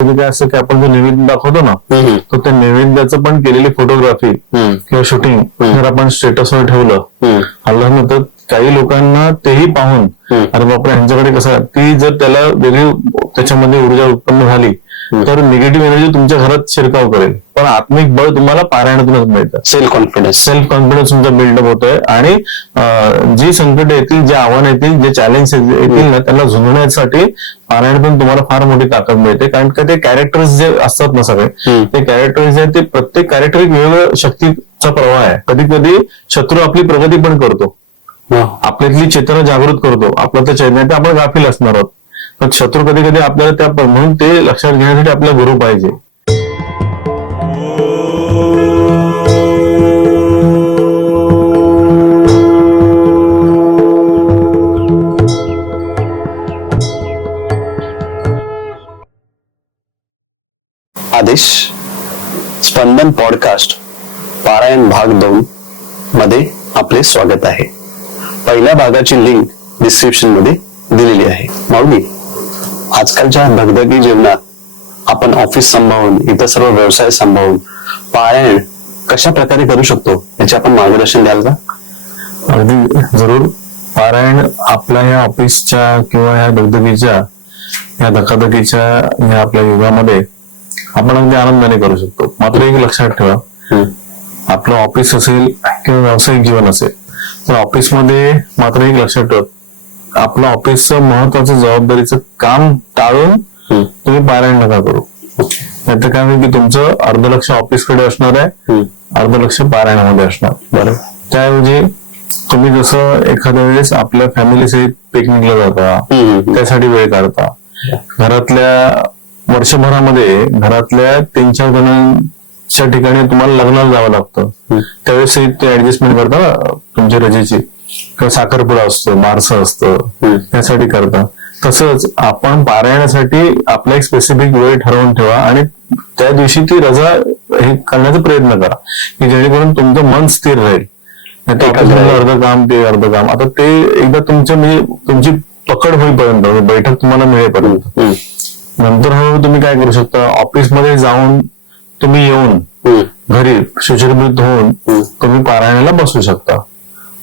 काय असं की आपण जो नैवेद्य दाखवतो ना, तर त्या नैवेद्याचं पण केलेली फोटोग्राफी किंवा शूटिंग जर आपण स्टेटसवर ठेवलं, अल्लाह म्हणतात काही लोकांना तेही पाहून अरे बापरे ह्यांच्याकडे कसं, ती जर त्याला वेगळी त्याच्यामध्ये ऊर्जा उत्पन्न झाली तर निगेटिव्ह एनर्जी तुमच्या घरात शिरकाव करेल. पण आत्मिक बळ तुम्हाला पारायणातूनच मिळतं. सेल्फ कॉन्फिडन्स तुमचा बिल्डअप होतोय आणि जी संकट येतील, जे आव्हान येतील, जे चॅलेंज येतील ना, त्यांना झुंजण्यासाठी पारायणातून तुम्हाला फार मोठी ताकद मिळते. कारण का ते कॅरेक्टर्स जे असतात ना सगळे, ते कॅरेक्टर्स जे ते प्रत्येक कॅरेक्टर एक वेगवेगळ्या शक्तीचा प्रवाह आहे. कधी कधी शत्रू आपली प्रगती पण करतो, आपल्यातली चेतना जागृत करतो, आपलं तर चैतन्य आपण गाफील असणार आहोत. पण शत्रू कधी कधी आपल्याला त्या, म्हणून ते लक्षात घेण्यासाठी आपला गुरु पाहिजे. आदेश स्पंदन पॉडकास्ट पारायण भाग 2 मध्ये आपले स्वागत आहे. पहिल्या भागाची लिंक डिस्क्रिप्शन मध्ये दिलेली आहे. माऊली, आजकालच्या धगधगी जीवनात आपण ऑफिस सांभाळून, इतर सर्व व्यवसाय सांभाळून पारायण कशा प्रकारे करू शकतो याचे आपण मार्गदर्शन द्याल का? अगदी जरूर. पारायण आपल्या या ऑफिसच्या किंवा या धगधगीच्या, या धकाधकीच्या या आपल्या युगामध्ये आपण अगदी आनंदाने करू शकतो. मात्र एक लक्षात ठेवा, आपलं ऑफिस असेल किंवा व्यावसायिक जीवन असेल, तर ऑफिसमध्ये मात्र एक लक्षात ठेवा, आपलं ऑफिसचं महत्वाचं जबाबदारीचं काम टाळून तुम्ही पारायण नका करू. नाहीतर काय होईल की तुमचं अर्ध लक्ष ऑफिसकडे असणार आहे, अर्ध लक्ष पारायणामध्ये असणार. बरं, त्याऐवजी तुम्ही जसं एखाद्या वेळेस आपल्या फॅमिली सहित पिकनिकला जाता, त्यासाठी वेळ काढता, घरातल्या वर्षभरामध्ये घरातल्या 3-4 जणांच्या ठिकाणी तुम्हाला लग्नाला जावं लागतं, त्यावेळेस ते ऍडजस्टमेंट करता ना तुमच्या रजेची, किंवा साखरपुडा असतो, बारसं असतं, त्यासाठी करता. तसंच आपण पारायणासाठी आपला एक स्पेसिफिक वेळ ठरवून ठेवा आणि त्या दिवशी ती रजा हे करण्याचा प्रयत्न करा की जेणेकरून तुमचं मन स्थिर राहील. अर्ध काम ते अर्ध काम, आता ते एकदा तुमचं म्हणजे तुमची पकड होईपर्यंत, बैठक तुम्हाला मिळेपर्यंत, नंतर हळूहळू तुम्ही काय करू शकता, ऑफिसमध्ये जाऊन तुम्ही येऊन घरी शुचिर्भूत होऊन तुम्ही पारायणाला बसू शकता.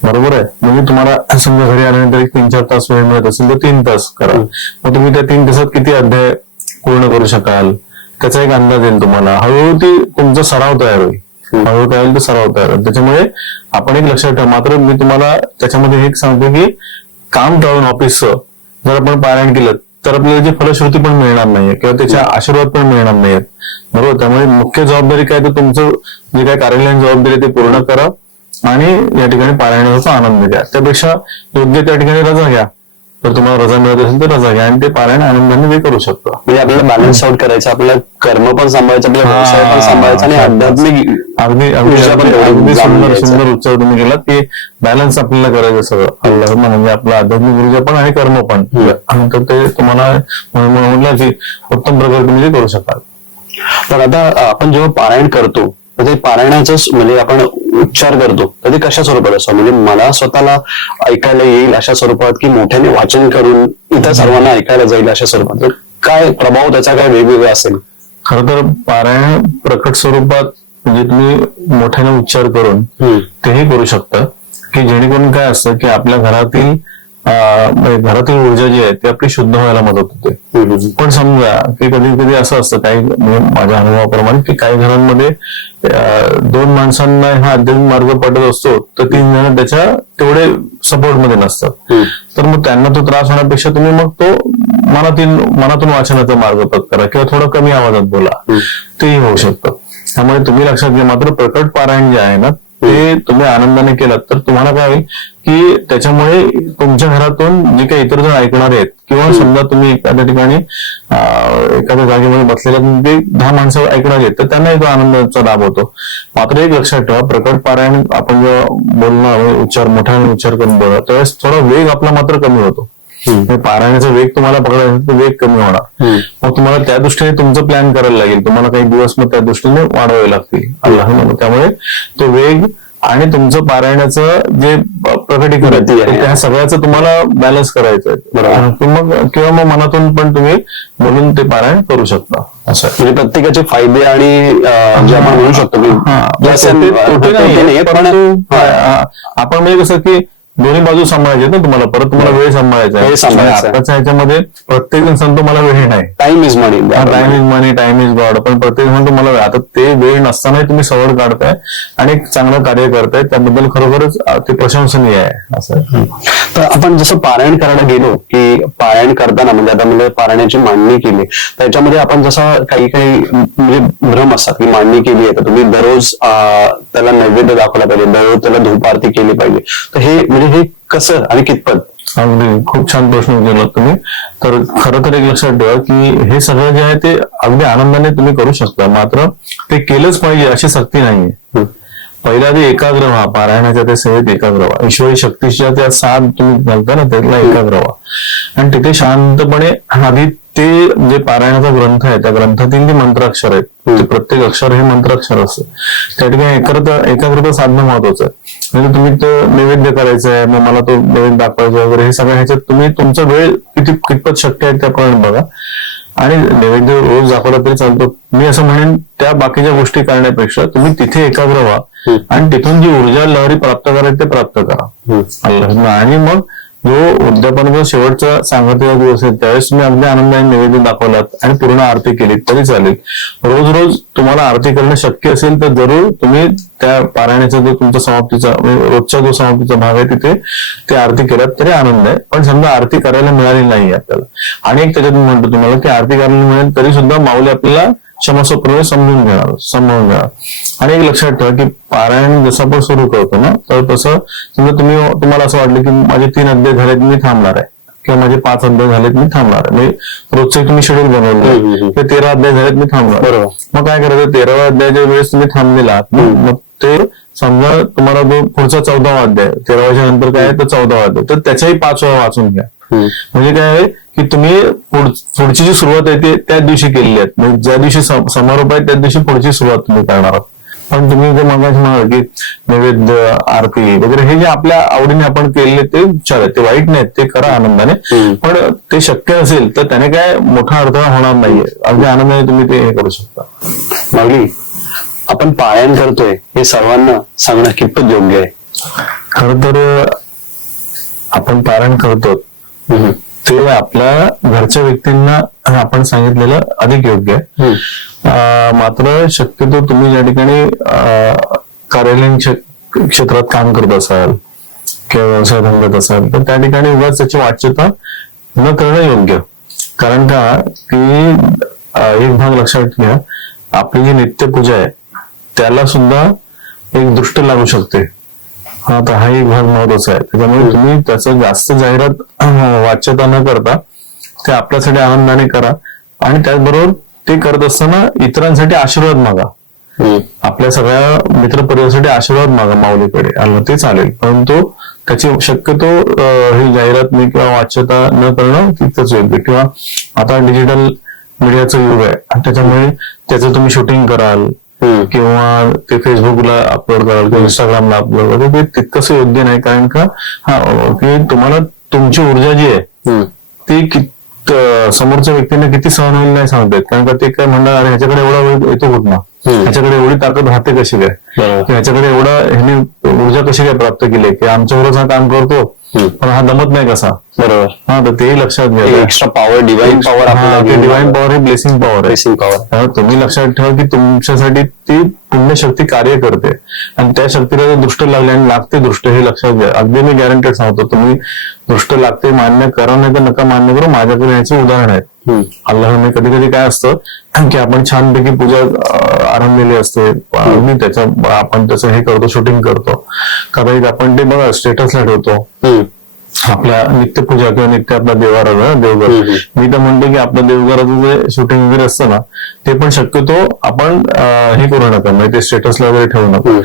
बरोबर आहे. म्हणजे तुम्हाला समजा घरी आल्यानंतर 3-4 तास वेळ मिळत असेल तर 3 तास करा. मग तुम्ही त्या 3 तासात किती अध्याय पूर्ण करू शकाल त्याचा एक अंदाज येईल तुम्हाला. हळूहळू ती तुमचा सराव तयार होईल, हळूहळू काय होईल तर सराव तयार होईल. त्याच्यामुळे आपण एक लक्षात ठेवा. मात्र मी तुम्हाला त्याच्यामध्ये एक सांगतो की काम टाळून ऑफिसचं जर आपण पारायण केलं तर आपल्याला जी फलश्रुती पण मिळणार नाहीये किंवा त्याचे आशीर्वाद पण मिळणार नाहीयेत. बरोबर. त्यामुळे मुख्य जबाबदारी काय, तर तुमचं जे काय कार्यालयीन जबाबदारी ते पूर्ण करा आणि या ठिकाणी पारायणाचा आनंद घ्या. त्यापेक्षा योग्य त्या ठिकाणी रजा घ्या. तर तुम्हाला रजा मिळत असेल तर रजा घ्या आणि ते पारायण आनंदाने ते करू शकता. म्हणजे आपल्याला बॅलन्स आउट करायचं, आपल्याला कर्म पण सांभाळायचं, आपल्याला व्यवसाय पण सांभाळायचा आणि आध्यात्मिक अगदी सुंदर उच्चार तुम्ही केला की बॅलन्स आपल्याला करायचं सगळं. अल्लाह म्हणजे आपलं आध्यात्मिक ऊर्जा पण आणि कर्म पण, आणि तर ते तुम्हाला म्हटलं की उत्तम प्रकारे तुम्ही ते करू शकाल. पण आता आपण जेव्हा पारायण करतो तर ते पारायणाचं म्हणजे आपण उच्चार करतो तर ते कशा स्वरूपात असतो, म्हणजे मला स्वतःला ऐकायला येईल अशा स्वरूपात की मोठ्याने वाचन करून इतर सर्वांना ऐकायला जाईल अशा स्वरूपात, काय प्रभाव त्याचा काय वेगवेगळा असेल? खरं तर पारायण प्रकट स्वरूपात म्हणजे तुम्ही मोठ्याने उच्चार करून तेही करू शकता की जेणेकरून काय असतं की आपल्या घरातील ऊर्जा जी आहे ती आपली शुद्ध व्हायला मदत होते. पण समजा की कधी कधी असं असतं, काही म्हणजे माझ्या अनुभवाप्रमाणे की काही घरांमध्ये 2 माणसांना हा आध्यात्मिक मार्ग पडत असतो तर 3 जण त्याच्या तेवढे सपोर्ट मध्ये नसतात. तर मग त्यांना तो त्रास होण्यापेक्षा तुम्ही मग तो मनातून वाचनाचा मार्ग पत्करा किंवा थोडं कमी आवाजात बोला, तेही होऊ शकतं. त्यामुळे तुम्ही लक्षात घ्या. मात्र प्रकट पारायण जे आहे ना ते तुम्ही आनंदाने केलात तर तुम्हाला काय होईल की त्याच्यामुळे तुमच्या घरातून जे काही इतर जण ऐकणार आहेत किंवा समजा तुम्ही एखाद्या ठिकाणी एखाद्या जागेमध्ये बसलेल्या ते 10 माणसं ऐकणार आहेत तर त्यांना एक आनंदाचा लाभ होतो. मात्र एक लक्षात ठेवा, प्रकट पारायण आपण जेव्हा बोलणं उच्चार मोठ्याने उच्चार करून बोलणार त्यावेळेस थोडा वेग आपला मात्र कमी होतो. पारायणाचा वेग तुम्हाला पकडायचा तर वेग कमी होणार. मग तुम्हाला त्या दृष्टीने तुमचं प्लॅन करायला लागेल. तुम्हाला काही दिवस मग त्या दृष्टीने वाढवावे लागतील. अल्लाह. त्यामुळे तो वेग आणि तुमचं पारायणाचं जे प्रकटीकरण गती आहे. त्या सगळ्याचं तुम्हाला बॅलन्स करायचं आहे. बरोबर. किंवा मग मनातून पण तुम्ही बोलून ते पारायण करू शकता. असं म्हणजे प्रत्येकाचे फायदे आणि जे आपण म्हणू शकतो की तोटे नाही, परंतु आपण म्हणजे कसं की दोन्ही बाजू सांभाळायचे ना, तुम्हाला परत तुम्हाला वेळ सांभाळायचा वेळ सांभाळायचा. आताच्या ह्याच्यामध्ये प्रत्येक जण सांगतो मला वेळ नाही, time is money. Time is money, time is God. पण प्रत्येक जण तुम्हाला आता ते वेळ नसतानाही तुम्ही सवड काढताय आणि एक चांगलं कार्य करताय, त्याबद्दल खरोखरच ते प्रशंसनीय आहे. असं तर आपण जसं पारायण करायला गेलो की पारायण करताना म्हणजे आता म्हणजे पारायणाची मांडणी केली, त्याच्यामध्ये आपण जसं काही म्हणजे भ्रम असतात की मांडणी केली आहे तर तुम्ही दररोज त्याला नैवेद्य दाखवला पाहिजे, दररोज त्याला धूप आरती केली पाहिजे. तर हे म्हणजे हे कसं आणि कितपत? अगदी खूप छान प्रश्न विचारलात तुम्ही. तर खरं तर एक लक्षात ठेवा की हे सगळं जे आहे ते अगदी आनंदाने तुम्ही करू शकता, मात्र ते केलंच पाहिजे अशी सक्ती नाहीये. पहिला ते एकाग्र व्हा, पारायणाच्या त्या सेवेत एकाग्र व्हा, ईश्वरी शक्तीच्या त्या साथ तुम्ही घालता ना त्यातला एकाग्र व्हा, आणि तिथे शांतपणे आधी ते जे पारायणाचा ग्रंथ आहे त्या ग्रंथातील जे मंत्राक्षर आहेत ते प्रत्येक अक्षर हे मंत्राक्षर असतं, त्या ठिकाणी एकाग्रता साधणं महत्वाचं आहे. म्हणजे तुम्ही तो नैवेद्य करायचा आहे, मग मला तो नैवेद्य दाखवायचा वगैरे, हे सगळ्या ह्याच्यात तुम्ही तुमचा वेळ कितपत शक्य आहे त्याप्रमाणे बघा. आणि नैवेद्य रोज दाखवला तरी चालतो. मी असं म्हणेन त्या बाकीच्या गोष्टी करण्यापेक्षा तुम्ही तिथे एकाग्र व्हा आणि तिथून जी ऊर्जा लहरी प्राप्त करायची ते प्राप्त करा. आणि मग जो उद्यापनाचा शेवटचा सांगतेचा दिवस आहे त्यावेळेस तुम्ही अगदी आनंदाने नैवेद्य दाखवलात आणि पूर्ण आरती केली तरी चालेल. रोज रोज तुम्हाला आरती करणं शक्य असेल तर जरूर तुम्ही त्या पारायणाचा जो तुमचा समाप्तीचा रोजचा जो समाप्तीचा भाग आहे तिथे ते आरती केलात तरी आनंद आहे. पण समजा आरती करायला मिळाली नाही आपल्याला, आणि एक त्याच्यात म्हणतो तुम्हाला की आरती करायला मिळेल तरी सुद्धा माऊली आपल्याला क्षमस्वपूर्वक समजून घेणार. आणि एक लक्षात ठेवा की पारायण जसं आपण सुरू करतो ना, तर तसं समजा तुम्हाला असं वाटलं की माझे 3 अध्याय झालेत मी थांबणार आहे, किंवा माझे 5 अध्याय झालेत मी थांबणार आहे, म्हणजे रोजचे तुम्ही शेड्यूल बनवलं ते 13 अध्याय झालेत मी थांबणार. बरोबर. मग काय करायचं, 13व्या अध्यायाच्या वेळेस तुम्ही थांबलेला मग ते समजा तुम्हाला जो पुढचा 14वा अध्याय, 13व्याच्या नंतर काय आहे तर 14वा अध्याय, तर त्याच्याही 5 वेळा वाचून घ्या. म्हणजे काय आहे की तुम्ही पुढची जी सुरुवात आहे ते त्याच दिवशी केलेली आहे, म्हणजे ज्या दिवशी समारोप आहे त्याच दिवशी पुढची सुरुवात तुम्ही करणार आहात. पण तुम्ही जे मगाशी म्हणाल की नैवेद्य आरती वगैरे हे जे आपल्या आवडीने आपण केलेले ते छान, ते वाईट नाहीत, ते करा आनंदाने. पण ते शक्य नसेल तर त्याने काय मोठा अडथळा होणार नाहीये, अगदी आनंदाने तुम्ही ते हे करू शकता. माऊली, आपण पारायण करतोय हे सर्वांना सांगणं कितपत योग्य आहे? खर तर आपण पारायण करतो ते आपल्या घरच्या व्यक्तींना आपण सांगितलेलं अधिक योग्य आहे. मात्र शक्यतो तुम्ही ज्या ठिकाणी कार्यालयीन क्षेत्रात काम करत असाल किंवा व्यवसाय धंद्यात असाल तर त्या ठिकाणी उगाच त्याची वाच्यता न करणं योग्य. कारण का की एक भाग लक्षात घ्या, आपली जी नित्यपूजा आहे त्याला सुद्धा एक दृष्ट लागू शकते. तर हा एक भाग महत्वाचा आहे. त्याच्यामुळे तुम्ही त्याचं जास्त जाहिरात वाच्यता न करता ते आपल्यासाठी आनंदाने करा, आणि त्याचबरोबर ते करत असताना इतरांसाठी आशीर्वाद मागा. आपल्या सगळ्या मित्रपरिवारासाठी आशीर्वाद मागा माऊलीकडे, आलं ते चालेल, परंतु त्याची शक्यतो ही जाहिरात नाही किंवा वाच्यता न करणं तिथंच योग्य. किंवा आता डिजिटल मीडियाचं युग आहे आणि त्याच्यामुळे त्याचं तुम्ही शूटिंग कराल किंवा ते फेसबुकला अपलोड कराल किंवा इंस्टाग्रामला अपलोड कराल, ते तितकंच योग्य नाही. कारण का की तुम्हाला तुमची ऊर्जा जी आहे ती समोरच्या व्यक्तीने किती सहन होईल नाही सांगता येत. कारण का ते काय म्हणणार, अरे ह्याच्याकडे एवढा वेळ येतो कुठला, ह्याच्याकडे एवढी ताकद राहते कशी काय, ह्याच्याकडे एवढा ह्याने ऊर्जा कशी काय प्राप्त केली की आमच्यावरच हा काम करतो पण हा दमत नाही कसा. बरोबर. हा, तर तेही लक्षात घ्या. Extra power, divine power, divine power ही ब्लेसिंग पॉवर आहे. Blessing power. तुम्ही लक्षात ठेवा की तुमच्यासाठी ती पुण्यशक्ती कार्य करते आणि त्या शक्तीला जर दृष्ट लागले आणि लागते दृष्ट, हे लक्षात घ्या. अगदी मी गॅरंटेड सांगतो, तुम्ही दृष्ट लागते मान्य करा, नाही तर नका मान्य करू. माझ्याकडे याचे उदाहरण आहेत. अल्लाहने कधी कधी काय असतं की आपण छानपैकी पूजा आरंभलेली असते, आपण त्याचं हे करतो, शूटिंग करतो, कदाचित आपण ते बघा स्टेटसला ठेवतो आपल्या नित्यपूजा किंवा नित्य आपला देवघर. मी तर म्हणतो की आपलं देवघराचं जे शूटिंग वगैरे असतं ना ते पण शक्यतो आपण हे करू नका, म्हणजे ते स्टेटसला वगैरे ठेवू नका.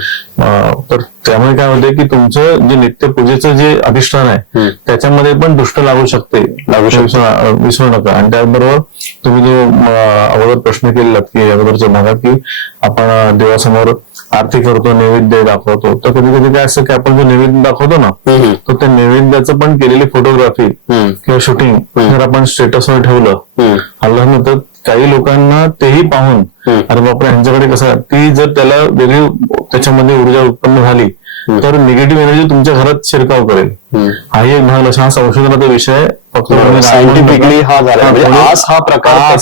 तर त्यामुळे काय होते की तुमचं जे नित्यपूजेचं जे अधिष्ठान आहे त्याच्यामध्ये पण दृष्ट लागू शकते, विसरू नका. आणि त्याचबरोबर तुम्ही जो अगोदर प्रश्न केलेला की अगोदरच्या भागात की आपण देवासमोर आरती करतो, नैवेद्य दाखवतो, तर कधी कधी काय असतं की आपण जो नैवेद्य दाखवतो ना, तर त्या नैवेद्याचं पण केलेली फोटोग्राफी किंवा शूटिंग जर आपण स्टेटसवर ठेवलं, अल्लाह तर काही लोकांना तेही पाहून अरे बापरे ह्यांच्याकडे कसं, ती जर त्याला वेगळी त्याच्यामध्ये ऊर्जा उत्पन्न झाली तर निगेटिव्ह एनर्जी तुमच्या घरात शिरकाव करेल. हाही एक भाग हा संशोधनाचा विषय फक्त सायंटिफिकली हा झाला, म्हणजे आस हा प्रकार हा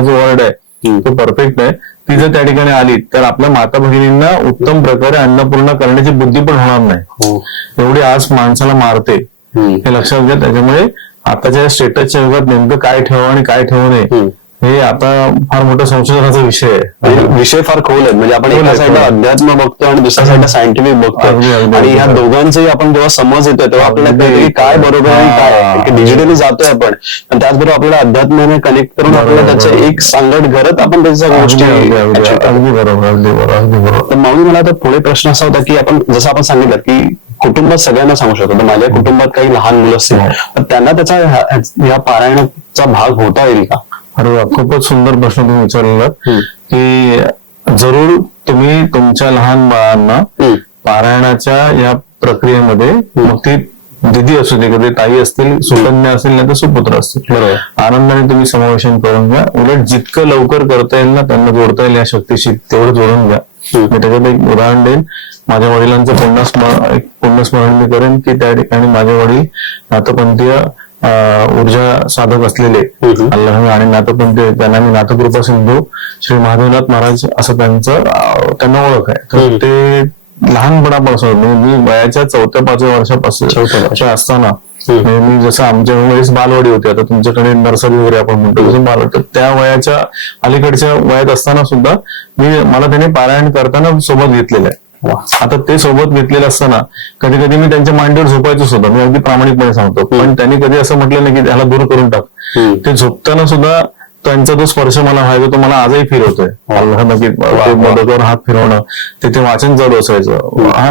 जो वर्ड आहे तो परफेक्ट आहे. ती जर त्या ठिकाणी आली तर आपल्या माता भगिनींना उत्तम प्रकारे अन्नपूर्णा करण्याची बुद्धी पण होणार नाही. एवढी आस माणसाला मारते हे लक्षात घ्या. त्याच्यामुळे आताच्या स्टेटसच्या युगात नेमकं काय ठेवा आणि काय ठेवू नये हे आता फार मोठा संशोधनाचा विषय आहे. विषय फार खोल आहे. म्हणजे आपण एका साईडला अध्यात्म बघतो आणि दुसऱ्या साईडला सायंटिफिक बघतो, आणि ह्या दोघांचंही आपण जेव्हा समज येतोय तेव्हा आपल्याला कळतं की काय बरोबर आणि काय डिजिटली जातोय आपण, आणि त्याचबरोबर आपल्याला अध्यात्माने कनेक्ट करून आपल्याला त्याचं एक सांगड घरत आपण त्याच्या गोष्टी. अगदी बरोबर, अगदी बरोबर, अगदी बरोबर. तर माऊली मला आता पुढे प्रश्न असा होता की आपण जसं आपण सांगितलं की कुटुंबात सगळ्यांना सांगू शकतो, तर माझ्या कुटुंबात काही लहान मुलं असतील तर त्यांना त्याचा या पारायणाचा भाग होता येईल का? अरे वा, खूपच सुंदर प्रश्न तुम्ही विचारलेला की जरूर तुम्ही तुमच्या लहान बाळांना पारायणाच्या या प्रक्रियेमध्ये, मग ती दिदी असू दे, कधी ताई असतील, सुकन्या असतील, नाही तर सुपुत्र असतील, बरोबर, आनंदाने तुम्ही समावेशन करून घ्या. उलट जितकं लवकर करता येईल ना त्यांना जोडता येईल या शक्तीशी तेवढं जोडून घ्या. मी त्याच्यात एक उदाहरण देईन. माझ्या वडिलांचं पुण्यस्मरण मी करेन की त्या ठिकाणी माझे वडील नाथपंथीय ऊर्जा साधक असलेले अल्लाह आणि नाथपंथी, त्यांना मी नाथकृपा सिंधू श्री महादेवनाथ महाराज असं त्यांना ओळख आहे. तर ते लहानपणापासून मी वयाच्या 4-5 वर्षापासून असताना मी जसं आमच्या वेळेस बालवाडी होती, आता तुमच्याकडे नर्सरी वगैरे आपण म्हणतो तसं बालवाडी, तर त्या वयाच्या अलीकडच्या वयात असताना सुद्धा मला त्याने पारायण करताना सोबत घेतलेलं आहे. आता ते सोबत घेतलेलं असताना कधी कधी मी त्यांच्या मांडीवर झोपायचो सुद्धा, मी अगदी प्रामाणिकपणे सांगतो, पण त्यांनी कधी असं म्हटलं नाही की त्याला दूर करून टाक. ते झोपताना सुद्धा त्यांचा जो स्पर्श मला व्हायचा तो मला आजही फील होतोय. मदतीवर हात फिरवणं, ते वाचन चालू असायचं.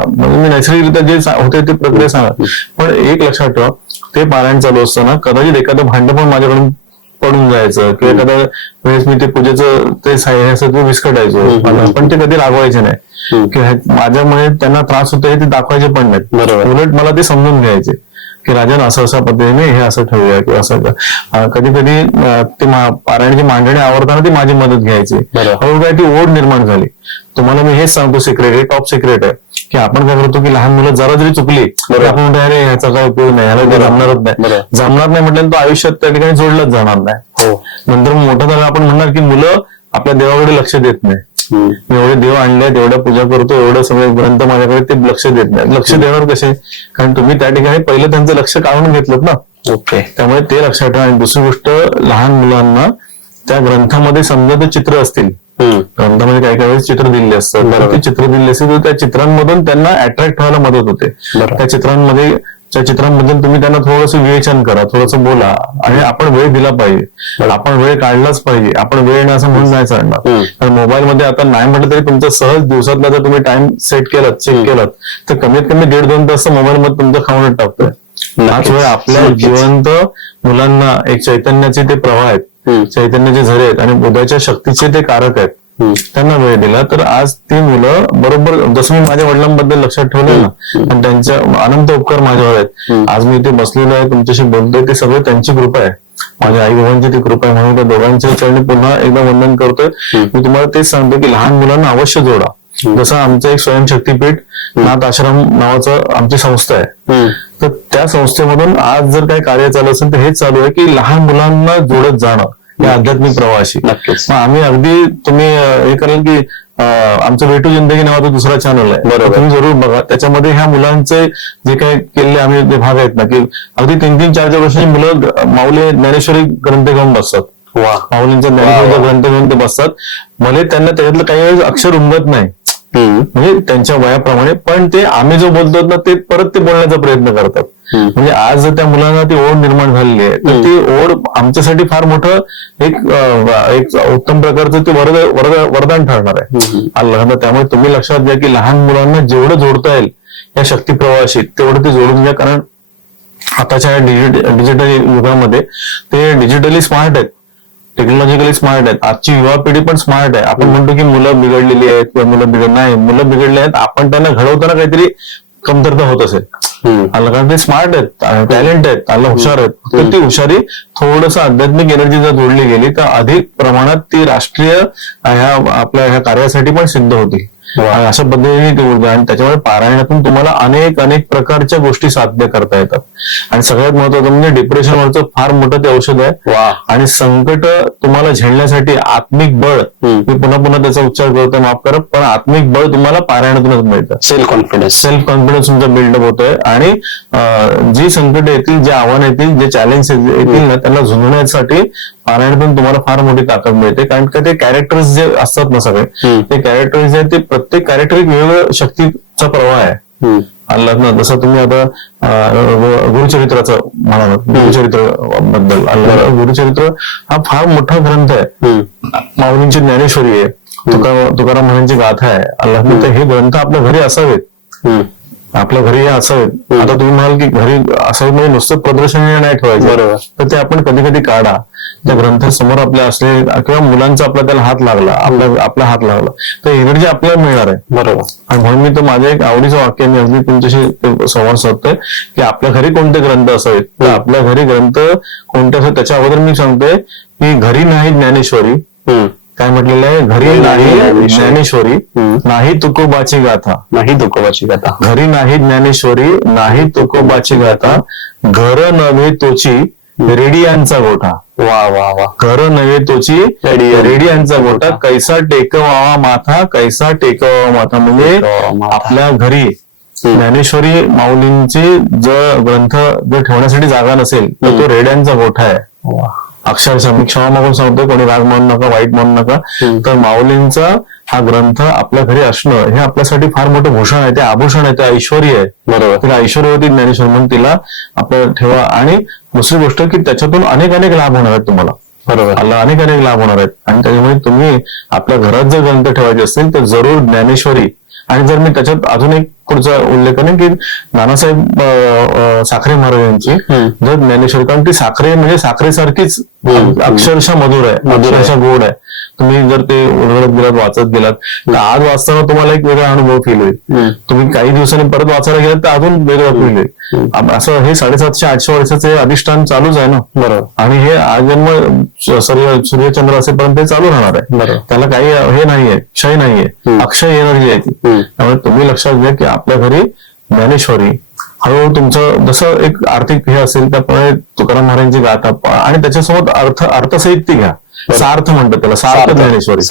म्हणजे मी नैसर्गिकरित्या जे होते ते प्रक्रिया सांगा, पण एक लक्षात ठेवा, ते पारायण चालू असताना कदाचित एखादं भांड पण माझ्याकडून पडून जायचं किंवा एखाद्या वेळेस मी ते पूजेचं ते ते विस्कटायचो, पण ते कधी रागवायचे नाही की माझ्यामुळे त्यांना त्रास होतोय ते दाखवायचे पण नाहीत. उलट मला ते समजून घ्यायचे की राजन असं अशा पद्धतीने हे असं ठेवूया किंवा असं. कधी कधी ते पारायणाची मांडणी आवडताना ती माझी मदत घ्यायची. हळूहळू काय ती ओढ निर्माण झाली. तुम्हाला मी हेच सांगतो, सिक्रेट, हे टॉप सिक्रेट आहे की आपण काय करतो की लहान मुलं जरा जरी चुकली तर आपण म्हणतो अरे ह्याचा काय उपयोग नाही, ह्याला काही जमणारच नाही. जमणार नाही म्हटल्यानंतर तो आयुष्यात त्या ठिकाणी जोडलाच जाणार नाही. नंतर मोठं झालं आपण म्हणणार की मुलं आपल्या देवाकडे लक्ष देत नाही. एवढे देव आणले, एवढ्या पूजा करतो, एवढं सगळे ग्रंथ माझ्याकडे, ते लक्ष देत नाही. लक्ष देणार कसे? कारण तुम्ही त्या ठिकाणी पहिलं त्यांचं लक्ष काढून घेतलं ना. ओके, त्यामुळे ते लक्षात ठेवा. आणि दुसरी गोष्ट, लहान मुलांना त्या ग्रंथामध्ये समजा ते चित्र असतील, ग्रंथामध्ये काही काही वेळेस चित्र दिलेले असतात, ते चित्र दिलेले असतील तर त्या चित्रांमधून त्यांना अट्रॅक्ट व्हायला मदत होते. त्या चित्रांबद्दल तुम्ही त्यांना थोडंसं विवेचन करा, थोडंसं बोला, आणि आपण वेळ दिला पाहिजे, आपण वेळ काढलाच पाहिजे. आपण वेळ नाही असं म्हणून नाही चालणार. कारण मोबाईलमध्ये आता नाही म्हटलं तरी तुमचं सहज दिवसातला जर तुम्ही टाइम सेट केलात, चेक केलात, तर कमीत कमी 1.5-2 तास मोबाईलमध्ये तुमचं खाऊन टाकतोय. हाच वेळ आपल्या जिवंत मुलांना एक चैतन्याचे ते प्रवाह आहेत, चैतन्याचे झरे आहेत आणि बुधाच्या शक्तीचे ते कारक आहेत, त्यांना वेळ दिला तर आज ती मुलं बरोबर, जसं मी माझ्या वडिलांबद्दल लक्षात ठेवलंय ना, आणि त्यांच्या अनंत उपकार माझ्यावर आहेत. आज मी इथे बसलेलो आहे, तुमच्याशी बोलतोय, ते सगळं त्यांची कृपा आहे, माझ्या आई बाबांची ती कृपा आहे. म्हणून त्या दोघांच्या चरणी पुन्हा एकदा वंदन करतोय. मी तुम्हाला तेच सांगतो की लहान मुलांना अवश्य जोडा. जसं आमचं एक स्वयंशक्तीपीठ नाथ आश्रम नावाचं आमची संस्था आहे, तर त्या संस्थेमधून आज जर काही कार्य चालू असेल तर हेच चालू आहे की लहान मुलांना जोडत जाणं या आध्यात्मिक प्रवाहाशी. मग आम्ही अगदी, तुम्ही हे कराल की आमचं वेटू जिंदगी नावाचा दुसरा चॅनल आहे, बरोबर, तुम्ही जरूर बघा. त्याच्यामध्ये ह्या मुलांचे जे काही केलेले आम्ही जे भाग आहेत ना, की अगदी 3-3, 4-4 वर्षाची मुलं माऊली ज्ञानेश्वरी ग्रंथ घेऊन बसतात. माऊलींचा ज्ञानेश्वरीचा ग्रंथ घेऊन ते बसतात. भले त्यांना त्याच्यातलं काही वेळेस अक्षर उमगत नाही, म्हणजे त्यांच्या वयाप्रमाणे, पण ते आम्ही जो बोलतो ना ते परत ते बोलण्याचा प्रयत्न करतात. म्हणजे आज जर त्या मुलांना ती ओढ निर्माण झालेली आहे तर ती ओढ आमच्यासाठी फार मोठं एक उत्तम प्रकारचं ते वरदान ठरणार आहे अल्लाह. त्यामुळे तुम्ही लक्षात घ्या की लहान मुलांना जेवढं जोडता येईल या शक्ती प्रवाहाशी तेवढं ते जोडून घ्या. कारण आताच्या डिजिटल युगामध्ये ते डिजिटली स्मार्ट आहेत, टेक्नॉलॉजिकली स्मार्ट आहेत. आजची युवा पिढी पण स्मार्ट आहे. आपण म्हणतो की मुलं बिघडलेली आहेत किंवा मुलं नाही, मुलं बिघडले आहेत. आपण त्यांना घडवताना काहीतरी कमतरता होत असेल. कारण ते स्मार्ट आहेत, टॅलेंट आहेत, त्यांना हुशार आहेत. तर ती हुशारी थोडस आध्यात्मिक एनर्जी जर जोडली गेली तर अधिक प्रमाणात ती राष्ट्रीय आपल्या ह्या कार्यासाठी पण सिद्ध होती. आणि अशा पद्धतीने ती ऊर्जा, आणि त्याच्यामुळे पारायणातून तुम्हाला अनेक अनेक प्रकारच्या गोष्टी साध्य करता येतात. आणि सगळ्यात महत्वाचं म्हणजे डिप्रेशनवरचं फार मोठं ते औषध आहे. आणि संकट तुम्हाला झेलण्यासाठी आत्मिक बळ, मी पुन्हा पुन्हा त्याचा उच्चार करतो, माफ करा, पण आत्मिक बळ तुम्हाला पारायणातूनच मिळतं. सेल्फ कॉन्फिडन्स तुमचा बिल्डअप होतोय. आणि जी संकट येतील, जे आव्हान येतील, जे चॅलेंज येतील ना, त्यांना झुंजण्यासाठी पारायणातून तुम्हाला फार मोठी ताकद मिळते. कारण का ते कॅरेक्टर्स जे असतात ना सगळे, ते कॅरेक्टर्स जे ते प्रत्येक कॅरेक्टर एक वेगवेगळ्या शक्तीचा प्रवाह आहे. अल्लाह जसं तुम्ही आता गुरुचरित्राचं म्हणाल, गुरुचरित्र बद्दल, अल्लाह गुरुचरित्र हा फार मोठा ग्रंथ आहे. माऊलींची ज्ञानेश्वरी आहे, तुकाराम महाराजांची गाथा आहे. अल्लाह हे ग्रंथ आपल्या घरी असावेत, आपल्या घरी असावेत. आता तुम्ही म्हणाल की घरी असावेत म्हणजे नुसतं प्रदर्शन नाही ठेवायचं, बरोबर, तर ते आपण कधी कधी काढा. त्या ग्रंथासमोर आपल्या असले किंवा मुलांचा आपला त्याला हात लागला, आपला हात लागला, तर एनर्जी आपल्याला मिळणार आहे. बरोबर. आणि म्हणून मी तर माझं एक आवडीचं वाक्य मी अगदी तुमच्याशी संवाद साधतोय की आपल्या घरी कोणते ग्रंथ असावेत. तर आपल्या घरी ग्रंथ कोणते असावेत त्याच्या अगोदर मी सांगतोय की घरी नाही ज्ञानेश्वरी, काय म्हटलेलं आहे, घरी नाही ज्ञानेश्वरी, नाही तुकोबाची गाथा, घरी नाही ज्ञानेश्वरी, नाही तुकोबाची गाथा, घर नव्हे तोची रेडियांचा गोठा. वा वा वा. घर नव्हे तोची रेडियांचा गोठा, कैसा टेकवावा माथा, कैसा टेकवावा माथा. म्हणजे आपल्या घरी ज्ञानेश्वरी माऊलींची जर ग्रंथ जर ठेवण्यासाठी जागा नसेल तर तो रेड्यांचा गोठा आहे. अक्षरशः मी क्षमा मागून सांगतोय, कोणी राग म्हणू नका, वाईट म्हणू नका. तर माऊलींचा हा ग्रंथ आपल्या घरी असणं हे आपल्यासाठी फार मोठं भूषण आहे, ते आभूषण आहे, ते ऐश्वर्य आहे. बरोबर. तिला ऐश्वर्यवती ज्ञानेश्वरी म्हणून तिला आपल्याला ठेवा. आणि दुसरी गोष्ट की त्याच्यातून अनेक अनेक लाभ होणार आहेत तुम्हाला. बरोबर. अनेक अनेक लाभ होणार आहेत. आणि त्याच्यामुळे तुम्ही आपल्या घरात जर ग्रंथ ठेवायचे असतील तर जरूर ज्ञानेश्वरी. आणि जर मी त्याच्यात अजून एक पुढचा उल्लेख करेन की नानासाहेब साखरे महाराजांची जर ज्ञानेश्वरी, कारण ती साखरे म्हणजे साखरेसारखीच अक्षरशः मधुर आहे, अक्षरशः गोड आहे. तुम्ही जर ते उलगडत गेलात, वाचत गेलात तर आज वाचताना तुम्हाला एक वेगळा अनुभव फील होईल. तुम्ही काही दिवसांनी परत वाचायला गेलात तर अजून वेगळा फील होईल. असं हे 750-800 वर्षाचे अधिष्ठान चालूच आहे ना. बरोबर. आणि हे आजन्म सूर्यचंद्र असेपर्यंत ते चालू राहणार आहे. बरोबर. त्याला काही हे नाहीये, क्षय नाहीये, अक्षय एनर्जी आहे ती. त्यामुळे तुम्ही लक्षात घ्या की आपल्या घरी ज्ञानेश्वरी, हळूहळू तुमचं जसं एक आर्थिक हे असेल त्याप्रमाणे तुकाराम महाराजांची गाथा आणि त्याच्यासोबत अर्थसहित ती घ्या. सार्थ म्हणतात त्याला, सार्थ ज्ञानेश्वरी.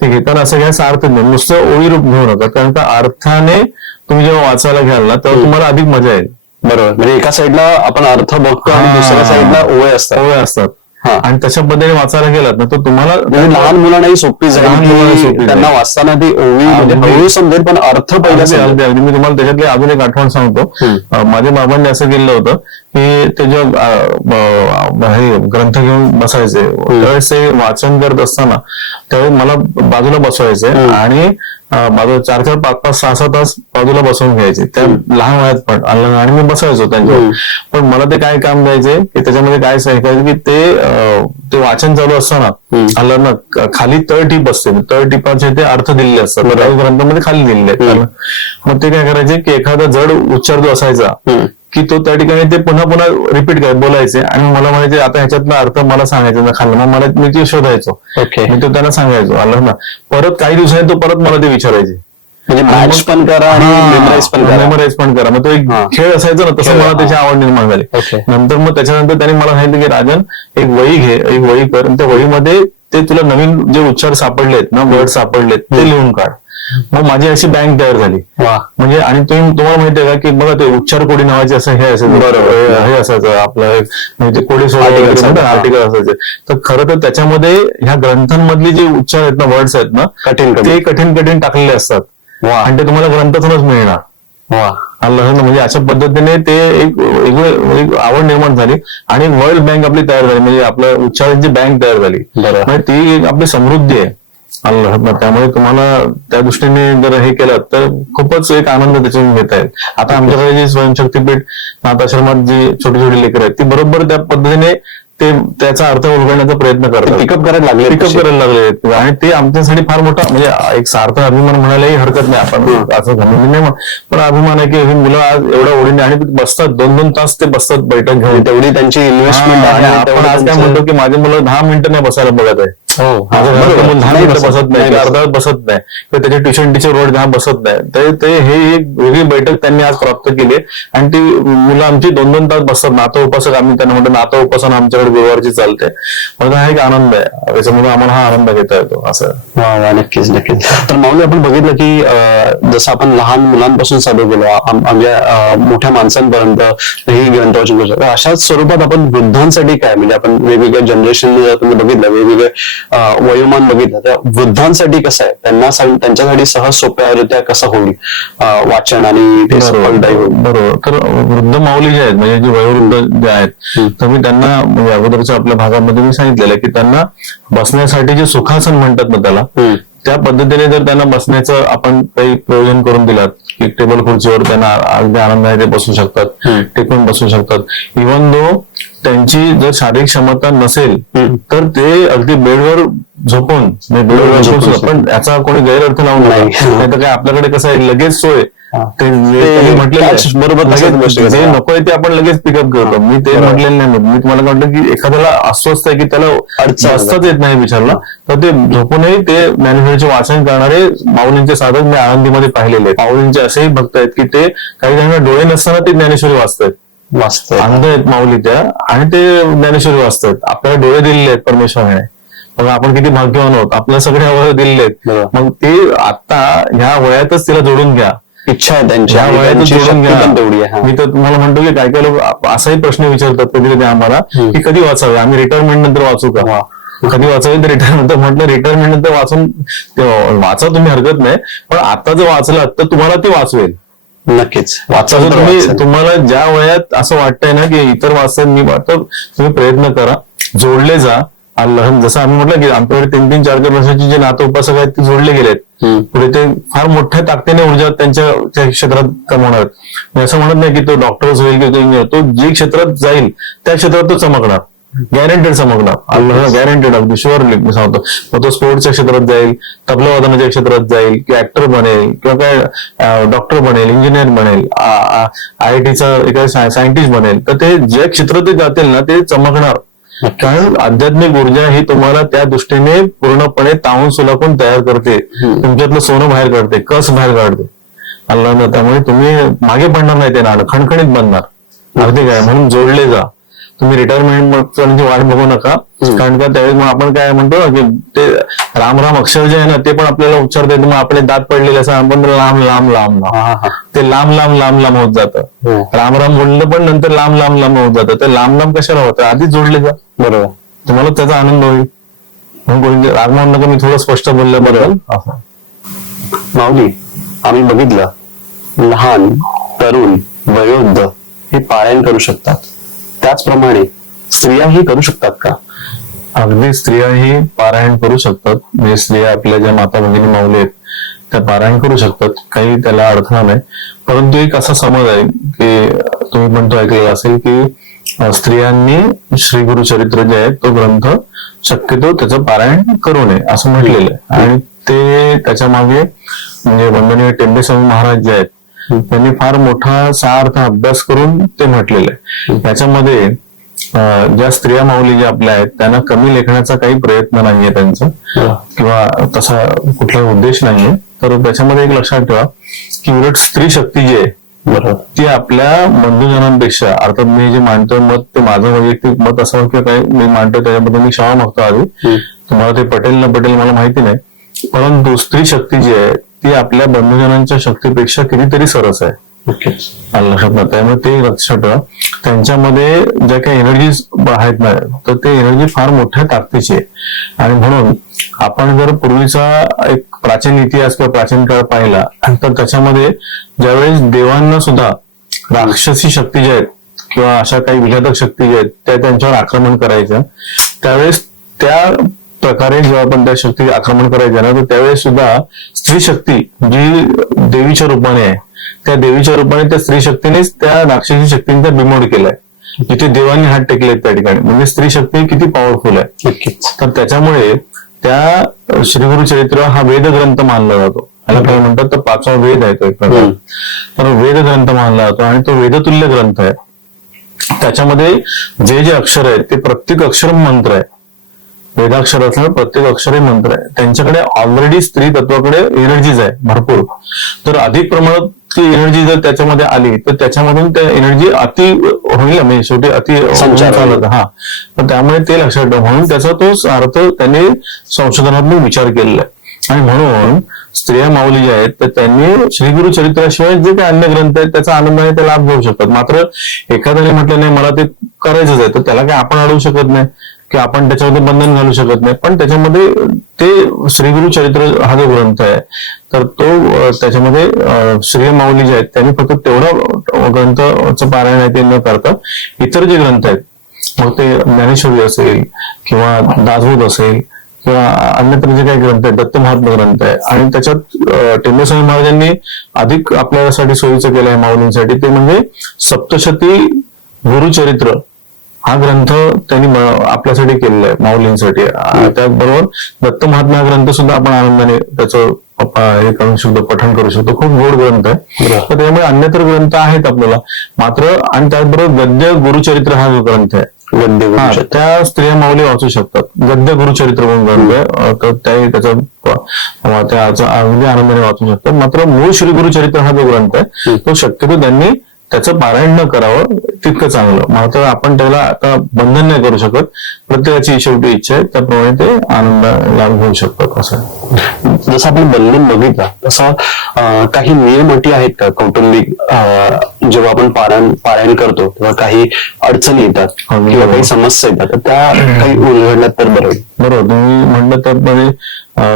ते घेताना असं घ्या, सार्थ ज्ञान, नुसतं ओळी रूप घेऊ नका. कारण का अर्थाने तुम्ही जेव्हा वाचायला घ्याल ना तेव्हा तुम्हाला अधिक मजा येईल. बरोबर. म्हणजे एका साईडला आपण अर्थ बघतो आणि दुसऱ्या साईडला ओळे असतात. आणि तशा पद्धतीने वाचायला गेलात ना तर तुम्हाला लहान मुलांनाही सोपी जाईल, त्यांना वाचताना ती ओळी समजेल, पण अर्थ पहिला. अगदी मी तुम्हाला त्याच्यातली अजून एक आठवण सांगतो. माझ्या बाबांनी असं केलं होतं की ते जेव्हा हे ग्रंथ घेऊन बसायचे त्यावेळेस ते वाचन करत असताना त्यावेळेस मला बाजूला बसवायचे आणि बाजूला 4-4, 5-5, 6-6 तास बाजूला बसवून घ्यायचे, त्या लहान वयात पण. आणि मी बसायचो त्यांच्यावर. पण मला ते काय काम द्यायचे की त्याच्यामध्ये काय सांगायचं की ते वाचन चालू असताना आलं ना खाली तळटीप असते, तळटीपाचे ते अर्थ दिलेले असतात, काही ग्रंथामध्ये खाली दिलेले आहेत. मग ते काय करायचे की एखादा जड उच्चार जो असायचा की तो त्या ठिकाणी ते पुन्हा पुन्हा रिपीट बोलायचे आणि मला म्हणायचे आता ह्याच्यातला अर्थ मला सांगायचा ना खाल्ला. मग मला मी ते शोधायचो, मी तो त्यांना सांगायचो. आलं ना परत काही दिवसांनी तो परत मला ते विचारायचे, म्हणजे मॅच पण करा आणि मेमोराईज पण करा. मग तो एक खेळ असायचा ना, तसं मला त्याची आवड निर्माण झाली. नंतर मग त्याच्यानंतर त्यांनी मला सांगितलं की राजन एक वही घे, एक वही कर, आणि त्या वहीमध्ये ते तुला नवीन जे उच्चार सापडलेत ना, वर्ड सापडलेत ते लिहून काढ. मग माझी अशी बँक तयार झाली. म्हणजे आणि तुम्हाला माहितीये का की बघा ते उच्चार कोडी नावाचे असं हे असायचं, हे असायचं आपलं म्हणजे कोडी आर्टिकल असायचे. तर खरं तर त्याच्यामध्ये ह्या ग्रंथांमधले जे उच्चार आहेत ना, वर्ड्स आहेत ना, ते कठीण टाकलेले असतात आणि ते तुम्हाला ग्रंथातूनच मिळणार. म्हणजे अशा पद्धतीने ते एक आवड निर्माण झाली आणि वर्ल्ड बँक आपली तयार झाली, म्हणजे आपल्या उच्चारांची बँक तयार झाली. म्हणजे ती एक आपली समृद्धी आहे. त्यामुळे तुम्हाला त्या दृष्टीने जर हे केलं तर खूपच एक आनंद त्याच्यातून घेता येईल. आता आमच्याकडे जी स्वयंशक्तीपीठ नाथाश्रमात जी छोटी छोटी लेकरं आहेत ती बरोबर त्या पद्धतीने ते त्याचा अर्थ उलगडण्याचा प्रयत्न करतात, पिकअप करायला लागले पिकअप करायला लागले. आणि ते आमच्यासाठी फार मोठा म्हणजे एक सार्थ अभिमान म्हणायलाही हरकत नाही. आपण असं समजून नाही पण अभिमान आहे की ही मुलं आज एवढ्या ओढीने आणि बसतात 2-2 तास ते बसतात बैठक घेऊन. तेवढी त्यांची इन्व्हेस्टमेंट आणि आहे. आपण आज काय म्हणतो की माझे मुलं 10 मिनिटं नाही बसायला बघत आहे. माझं घरातलं मुलं 10 मिनिटं बसत नाही किंवा अर्धा तास बसत नाही किंवा त्याच्या ट्युशन टीचर रोड 10 बसत नाही. तर ते हे एक वेगळी बैठक त्यांनी आज प्राप्त केली आणि ती मुलं आमची 2-2 तास बसतात. नातं उपासक आम्ही त्यांना म्हणतो, नातं उपासना आमच्याकडे गुरुवारची चालते. मला हा एक आनंद आहे, त्याच्यामुळे आम्हाला हा आनंद घेता येतो असं. नक्कीच नक्कीच. तर माऊली, आपण बघितलं की जसं आपण लहान मुलांपासून चालू केलं, आमच्या मोठ्या माणसांपर्यंत ही ग्रंथ वाचन करू शकतो. अशाच स्वरूपात आपण वृद्धांसाठी काय, म्हणजे आपण वेगवेगळ्या जनरेशन जर तुम्ही बघितलं, वेगवेगळे वयोमान बघितलं, तर वृद्धांसाठी कसं आहे, त्यांच्यासाठी सहज सोप्यारित्या कसं होईल वाचन आणि ते सफलदायी होईल. बरोबर. तर वृद्ध माऊली जे आहेत, म्हणजे जे वयोवृद्ध जे आहेत, तर मी त्यांना म्हणजे अगोदरच्या आपल्या भागामध्ये मी सांगितलेलं की त्यांना बसण्यासाठी जे सुखासन म्हणतात ना त्याला, त्या पद्धतीने जर त्यांना बसण्याचं आपण काही प्रयोजन करून दिलात की टेबल खुर्चीवर त्यांना अगदी आनंदाने ते बसू शकतात, टेकून बसू शकतात. इव्हन दो त्यांची जर शारीरिक क्षमता नसेल तर ते अगदी बेडवर झोपून पण याचा कोणी गैरअर्थ लावून नाही तर काय आपल्याकडे कसं आहे लगेच सोय ते म्हटलेलं बरोबर, जे नकोय ते आपण लगेच पिकअप करतो. मी ते म्हटलेलं नाही. मी तुम्हाला म्हटलं की एखाद्याला अस्वस्थ आहे की त्याला बसताच येत नाही विचारला, तर ते झोपूनही ते ज्ञानेश्वरीचे वाचन करणारे माऊलींचे साधक मी आळंदीमध्ये पाहिलेले आहेत. माऊलींचे असेही भक्त आहेत की ते काही जणांना डोळे नसताना ते ज्ञानेश्वरी वाचतात, अंध आहेत माऊली त्या, आणि ते ज्ञानेश्वरी वाचतात. आपल्याला डोळे दिलेले आहेत परमेश्वराने, मग आपण किती भाग्यवान आहोत, आपल्या सगळे अवयव दिलेले आहेत. मग ते आता ह्या वयातच तिला जोडून घ्या, इच्छा आहे त्यांची ह्या वयातच जोडून घ्या. मी तर तुम्हाला म्हणतो की काही लोक असाही प्रश्न विचारतात कधी कधी आम्हाला की कधी वाचावे, आम्ही रिटायरमेंट नंतर वाचू का, कधी वाचावे तर रिटायरमेंट. म्हटलं रिटायरमेंट नंतर वाचून वाचा तुम्ही, हरकत नाही, पण आता जर वाचलात तर तुम्हाला ती वाचवेल नक्कीच. तुम्हाला ज्या वयात असं वाटतंय ना की इतर वाचतात मी वाटतं, तुम्ही प्रयत्न करा, जोडले जा. जसं आम्ही म्हटलं की आमच्याकडे 3-3, 4-4 वर्षाचे जे नातं उपासक आहेत ते जोडले गेलेत, पुढे ते फार मोठ्या ताकदीने ऊर्जा त्यांच्या क्षेत्रात कमवणार. मी असं म्हणत नाही की तो डॉक्टरच होईल की तो इंजिनियर, तो जे क्षेत्रात जाईल त्या क्षेत्रात तो चमकणार, गॅरंटेड चमकणार, गॅरंटेड, अगदी शुअरली मी सांगतो. मग तो स्पोर्ट्सच्या क्षेत्रात जाईल, तबला वादनाच्या क्षेत्रात जाईल, किंवा ऍक्टर बनेल, किंवा काय डॉक्टर बनेल, इंजिनियर बनेल, IITचा एखादा सायंटिस्ट बनेल, तर ते ज्या क्षेत्रात ते जातील ना ते चमकणार. कारण आध्यात्मिक ऊर्जा ही तुम्हाला त्या दृष्टीने पूर्णपणे तावून सुलाखून तयार करते, तुमच्यातलं सोनं बाहेर काढते, कस बाहेर काढते अल्लाह. त्यामुळे तुम्ही मागे पडणार नाही, ते नाणं खणखणीत बनणार. अगदी काय, म्हणून जोडले जा. तुम्ही रिटायरमेंट वाट बघू नका, कारण का त्यावेळेस मग आपण काय म्हणतो ना की ते राम राम अक्षर जे आहे ना ते पण आपल्याला उच्चारता येतं, मग आपले दात पडलेले असं आपण लांब लांब लांब ते लांब लांब लांब लांब होत जातं. राम राम बोललं पण नंतर लांब लांब लांब होत जातं. ते लांब लांब कशाला होतं, आधीच जोडले जा. बरोबर, तुम्हाला त्याचा आनंद होईल. म्हणून राग म्हणू नका, मी थोडं स्पष्ट बोललं. बरोबर माऊली, आम्ही बघितलं लहान, तरुण, वयोवृद्ध हे पारायण करू शकतात, त्याचप्रमाणे स्त्रियाही करू शकतात का? अगदी स्त्रियाही पारायण करू शकतात. म्हणजे स्त्रिया आपल्या ज्या माता भगिनी माऊली आहेत त्या पारायण करू शकतात, काही त्याला अडथळा नाही. परंतु एक असा समज आहे की तुम्ही पण तो ऐकलेला असेल की स्त्रियांनी श्री गुरु चरित्र जे आहे तो ग्रंथ शक्यतो त्याचं पारायण करू नये असं म्हटलेलं आहे. आणि ते त्याच्या मागे म्हणजे वंदनीय टेंबे स्वामी महाराज जे आहेत त्यांनी फार मोठा सार्थ अभ्यास करून ते म्हटलेलं आहे. त्याच्यामध्ये ज्या स्त्रिया माऊली ज्या आपल्या आहेत त्यांना कमी लेखण्याचा काही प्रयत्न नाहीये त्यांचा, किंवा तसा कुठलाही उद्देश नाहीये. तर त्याच्यामध्ये एक लक्षात ठेवा की उलट स्त्री शक्ती जी आहे बरोबर ती आपल्या बंधुजनांपेक्षा, अर्थात मी जे मांडतोय मत ते माझं वैयक्तिक मत असं किंवा काही मी मांडतोय त्याच्याबद्दल मी क्षमा मागतो आधी, तुम्हाला ते पटेल न पटेल मला माहिती नाही, परंतु स्त्री शक्ती जी आहे ती आपल्या बंधुजनांच्या शक्तीपेक्षा कितीतरी सरस आहे. लक्षात नाही, त्यामुळे ते लक्षात ठेवा. त्यांच्यामध्ये ज्या काही एनर्जीज आहेत ना तर ते एनर्जी फार मोठ्या ताकदीची आहे. आणि म्हणून आपण जर पूर्वीचा एक प्राचीन इतिहास किंवा प्राचीन काळ पाहिला तर त्याच्यामध्ये ज्यावेळेस देवांना सुद्धा राक्षसी शक्ती ज्या आहेत किंवा अशा काही विघातक शक्ती ज्या आहेत त्या त्यांच्यावर आक्रमण करायच्या, त्यावेळेस त्या प्रकारे जेव्हा आपण त्या शक्ती आक्रमण करायच्या ना तर त्यावेळेस सुद्धा स्त्री शक्ती जी देवीच्या रूपाने आहे त्या देवीच्या रूपाने त्या स्त्री शक्तीनेच त्या राक्षसी शक्तींचा बिमोड केलाय. जिथे देवांनी हात टेकले त्या ठिकाणी, म्हणजे स्त्री शक्ती किती पॉवरफुल आहे. नक्कीच. तर त्याच्यामुळे त्या श्री गुरु चरित्र हा वेद ग्रंथ मानला जातो. याला काय म्हणतात तर 5वा वेद आहे तो एक प्रकार. तर वेद ग्रंथ मानला जातो आणि तो वेदतुल्य ग्रंथ आहे. त्याच्यामध्ये जे जे अक्षर आहेत ते प्रत्येक अक्षर मंत्र आहे. वेदाक्षरातलं प्रत्येक अक्षर हे मंत्र आहे. त्यांच्याकडे ऑलरेडी स्त्री तत्वाकडे एनर्जीज आहे भरपूर. तर अधिक प्रमाणात ती एनर्जी जर त्याच्यामध्ये आली तर त्याच्यामधून त्या एनर्जी अति होईल, म्हणजे शेवटी अति संचार होईल. हा. तर त्यामुळे ते लक्षात ठेवा, म्हणून त्याचा तो अर्थ त्यांनी संशोधनात्मक विचार केलेला आहे. आणि म्हणून स्त्रिया माऊली ज्या आहेत तर त्यांनी श्री गुरु चरित्राशिवाय जे काही अन्य ग्रंथ आहेत त्याचा आनंदाने ते लाभ घेऊ शकतात. मात्र एखाद्याने म्हटलं नाही मला ते करायचंच आहे तर त्याला काही आपण अडवू शकत नाही की आपण त्याच्यामध्ये बंधन घालू शकत नाही. पण त्याच्यामध्ये ते श्री गुरु चरित्र हा जो ग्रंथ आहे तर तो त्याच्यामध्ये श्री माऊली जे आहेत त्यांनी फक्त तेवढा ग्रंथाचं पारायण आहे ते न करता इतर जे ग्रंथ आहेत मग ते ज्ञानेश्वरी असेल किंवा दासबोध असेल किंवा अन्यत्र जे काही ग्रंथ आहेत, दत्त महात्मा ग्रंथ आहे आणि त्याच्यात टेंबेस्वामी महाराजांनी अधिक आपल्यासाठी सोयीचं केलं आहे माऊलींसाठी, ते म्हणजे सप्तशती गुरुचरित्र हा ग्रंथ त्यांनी आपल्यासाठी केलेला आहे माऊलींसाठी. त्याचबरोबर दत्त महात्मा ग्रंथ सुद्धा आपण आनंदाने त्याचं हे करू शकतो, पठण करू शकतो. खूप गोड ग्रंथ आहे. तर त्यामुळे अन्यत्र ग्रंथ आहेत आपल्याला मात्र. आणि त्याचबरोबर गद्य गुरुचरित्र हा जो ग्रंथ आहे त्या स्त्रिया माऊली वाचू शकतात. गद्य गुरुचरित्र म्हणून ग्रंथ आहे तर त्याचा अगदी आनंदाने वाचू शकतात. मात्र मूळ श्री गुरुचरित्र हा जो ग्रंथ आहे तो शक्यतो त्यांनी त्याचं पारायण न करावं तितकं चांगलं. मात्र आपण त्याला आता बंधन नाही करू शकत. प्रत्येकाची शेवटी इच्छा आहे त्याप्रमाणे ते आनंद लाभ घेऊ शकतात. असं जसं आपण बंधन बघितलं तसं काही नियम अटी आहेत का कौटुंबिक जेव्हा आपण पारायण करतो तेव्हा काही अडचणी येतात किंवा काही समस्या येतात तर त्या काही उलगडल्यात तर बरोबर. तुम्ही म्हणलं त्यामध्ये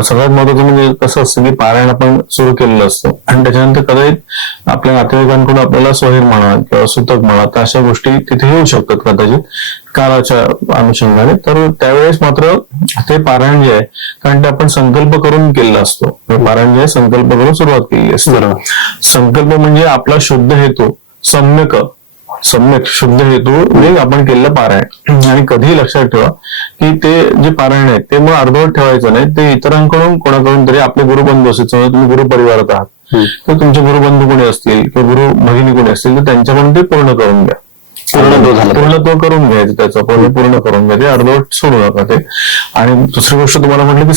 सगळ्यात महत्वाचं म्हणजे कसं असतं की पारायण आपण सुरू केलेलं असतं आणि त्याच्यानंतर कदाचित आपल्या नातेवाईकांकडून आपल्याला सोहेर म्हणा किंवा सुतक म्हणा तर अशा गोष्टी तिथे येऊ शकतात कदाचित काळाच्या अनुषंगाने. तर त्यावेळेस मात्र ते पारायण जे आहे कारण ते आपण संकल्प करून केलेला असतो. पारायण जे आहे संकल्प करून सुरुवात केली असते. संकल्प म्हणजे आपला शुद्ध हेतू सम्यक शुद्ध हेतू आपण केलेलं पारायण. आणि कधीही लक्षात ठेवा की ते जे पारायण आहे ते मग अर्धवट ठेवायचं नाही. ते इतरांकडून कोणाकडून तरी आपले गुरुबंधू असतील, समजा तुम्ही गुरु परिवारात आहात तर तुमचे गुरुबंधू कोणी असतील किंवा गुरु भगिनी कोणी असतील तर त्यांच्याकडून ते पूर्ण करून घ्या. पूर्णत्व करून घ्यायचं त्याचं पूर्ण करून घ्या. ते अर्धवट सोडू नका ते. आणि दुसरी गोष्ट तुम्हाला म्हटलं की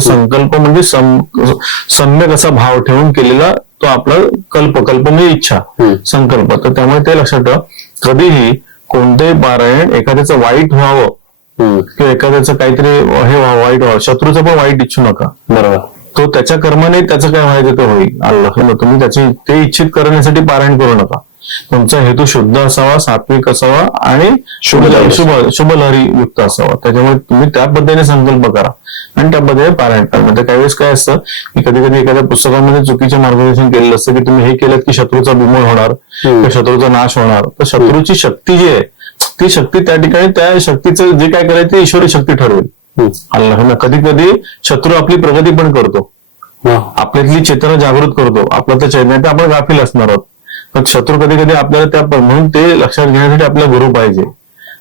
संकल्प म्हणजे सम्यक असा भाव ठेवून केलेला तो आपला कल्प म्हणजे इच्छा संकल्प. तर त्यामुळे ते लक्षात ठेवा कधीही कोणतेही पारायण एखाद्याचं वाईट व्हावं किंवा एखाद्याचं काहीतरी हे व्हावं वाईट व्हावं शत्रूचं पण वाईट इच्छू नका. बरोबर. तो त्याच्या कर्माने त्याचं काय व्हायचं ते होईल. अल्लाह तुम्ही त्याची ते इच्छित करण्यासाठी पारायण करू नका. तुमचा हेतू शुद्ध असावा, सात्विक असावा आणि शुभलहरी युक्त असावा. त्याच्यामुळे तुम्ही त्या पद्धतीने संकल्प करा आणि त्या पद्धतीने पारायण करा. म्हणजे काही वेळेस काय असतं की कधी कधी एखाद्या पुस्तकामध्ये चुकीचे मार्गदर्शन केलेलं असतं की तुम्ही हे केलं की शत्रूचा बिमोड होणार किंवा शत्रूचा नाश होणार. तर शत्रूची शक्ती जी आहे ती शक्ती त्या ठिकाणी त्या शक्तीचं जे काय करायचं ते ईश्वरी शक्ती ठरवेल. अल्लाह कधी कधी शत्रू आपली प्रगती पण करतो, आपल्यातली चेतना जागृत करतो. आपलं तर चैतन्य आपण गाफील असणार आहोत पण शत्रू कधी कधी आपल्याला त्या म्हणून ते लक्षात घेण्यासाठी आपल्याला गुरु पाहिजे.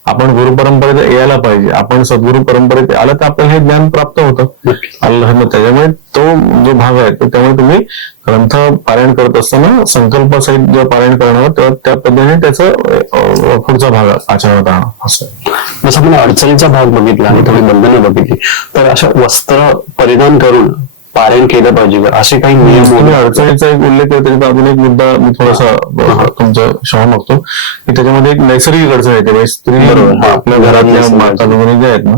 आपण गुरु परंपरेत यायला पाहिजे. आपण सद्गुरु परंपरेत आलं तर आपल्याला हे ज्ञान प्राप्त होतं अल्लाह. त्याच्यामुळे तो जो भाग आहे तो त्यामुळे तुम्ही ग्रंथ पारायण करत असताना संकल्पासहित जेव्हा पारायण करणार तेव्हा त्या पद्धतीने त्याचा पुढचा भाग आचरणात आणा. असं जसं आपण अडचणीचा भाग बघितला आणि थोडी बंधनं बघितली तर अशा वस्त्र परिधान करून पारायण केलं पाहिजे असे काही नियम. अडचणीचा एक उल्लेख आहे त्याच्यात अजून एक मुद्दा मी थोडासा तुमचा क्षमा मागतो की त्याच्यामध्ये एक नैसर्गिक अडचण येते. स्त्री आपल्या घरातल्या माता भगिनी ज्या आहेत ना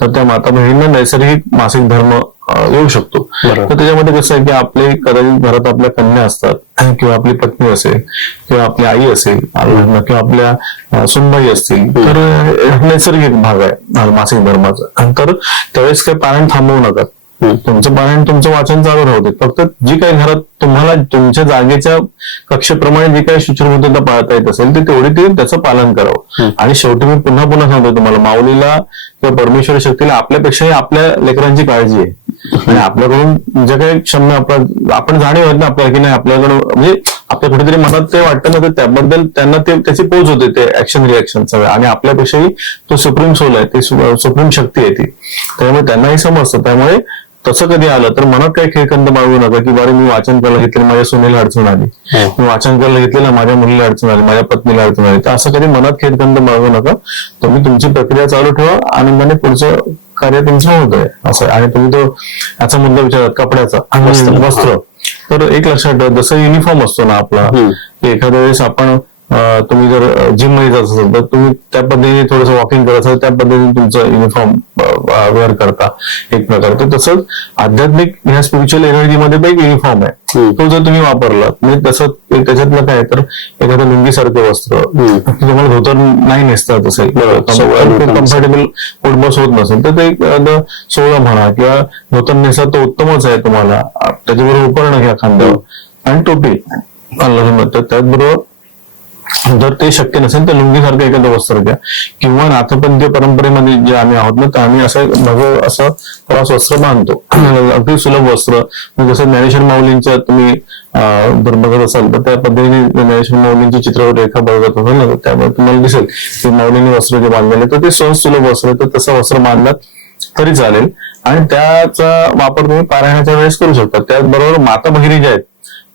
तर त्या माता भगिनींना नैसर्गिक मासिक धर्म येऊ शकतो. तर त्याच्यामध्ये कसं आहे की आपले कदाचित घरात आपल्या कन्या असतात किंवा आपली पत्नी असेल किंवा आपली आई असेल किंवा आपल्या सुनबाई असतील तर नैसर्गिक भाग आहे मासिक धर्माचा. तर त्यावेळेस काही पारायण थांबवू नका. तुमचं पारायण तुमचं वाचन चालू राहते. फक्त जी काही घरात तुम्हाला तुमच्या जागेच्या कक्षेप्रमाणे जी काही शुचिर्भूतता पाळता येत असेल ते तेवढी ते त्याचं पालन करावं. आणि शेवटी मी पुन्हा सांगतो तुम्हाला माऊलीला किंवा परमेश्वर शक्तीला आपल्यापेक्षाही आपल्या लेकरांची काळजी आहे. आणि आपल्याकडून जे काही क्षम्य आपण जाणीव आहेत ना आपल्याला की नाही, आपल्याकडून म्हणजे आपल्या कुठेतरी मनात ते वाटतं ना, तर त्याबद्दल त्यांना त्याची पोच होते, ते ऍक्शन रिॲक्शन सगळं. आणि आपल्यापेक्षाही तो सुप्रीम सोल आहे, ते सुप्रीम शक्ती आहे ती, त्यामुळे त्यांनाही समजतं. त्यामुळे तसं कधी आलं तर मनात काही खेळखंड बाळगू नका की बरं मी वाचन करायला घेतलं, माझ्या सुनेला अडचण आली, मी वाचन करायला घेतलेलं, माझ्या मुलीला अडचण आली, माझ्या पत्नीला अडचण आली. तर असं कधी मनात खेळखंड बाळगू नका. तुम्ही तुमची प्रक्रिया चालू ठेवा, आनंदाने पुढचं कार्य तुमचं होत आहे असं. आणि तुम्ही तो याचा मुद्दा विचारत कपड्याचा आणि वस्त्र, तर एक लक्षात ठेवा, जसं युनिफॉर्म असतो ना आपला, एखाद्या वेळेस आपण तुम्ही जर जिम मध्ये जात असाल तर तुम्ही त्या पद्धतीने थोडंसं वॉकिंग करत असाल, त्या पद्धतीने तुमचं युनिफॉर्म वेअर करता एक प्रकार. तर तसंच आध्यात्मिक ह्या स्पिरिच्युअल एनर्जीमध्ये पण एक युनिफॉर्म आहे, तो जर तुम्ही वापरला म्हणजे तसं त्याच्यातलं काय तर एखादं लुंगीसारखं वस्त्र तुम्हाला धोतर नाही नेसता येत असेल, कम्फर्टेबल पोटबस होत नसेल, तर ते एक सोळा म्हणा किंवा धोतर नेसा तो उत्तमच आहे तुम्हाला. त्याच्याबरोबर उपरणं घ्या खांद्यावर आणि टोपी तर त्याचबरोबर जर ते शक्य नसेल तर लुंगीसारखं एखादं वस्त्र घ्या. किंवा नाथपंथीय परंपरेमध्ये जे आम्ही आहोत ना, तर आम्ही असं त्रास वस्त्र बांधतो, अगदी सुलभ वस्त्र. जसं ज्ञानेश्वर माऊलींच्या तुम्ही जर बघत असाल तर त्या पद्धतीने ज्ञानेश्वर माऊलींची चित्रवर रेखा बघत असाल ना, त्यामुळे तुम्हाला दिसेल की माऊलींनी वस्त्र जे बांधलेले तर ते सहज सुलभ वस्त्र, तर तसं वस्त्र बांधलात तरी चालेल. आणि त्याचा वापर तुम्ही पारायणाच्या वेळेस करू शकता. त्याचबरोबर माता भगिनी ज्या आहेत,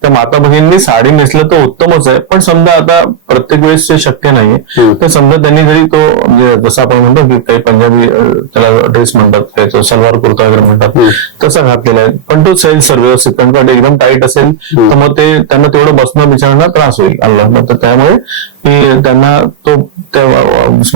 त्या माता भगिनींनी साडी नेसलं तर उत्तमच आहे. पण समजा आता प्रत्येक वेळेस ते शक्य नाहीये, तर समजा त्यांनी जरी तो म्हणजे जसं आपण म्हणतो की काही पंजाबी त्याला ड्रेस म्हणतात, त्याचं सलवार कुर्ता वगैरे म्हणतात, तसा घातलेला आहे, पण तो सैल सर व्यवस्थित, कारण का एकदम टाईट असेल तर मग ते त्यांना तेवढं बसणं बिचारणं त्रास होईल अल्लाह. तर त्यामुळे की त्यांना तो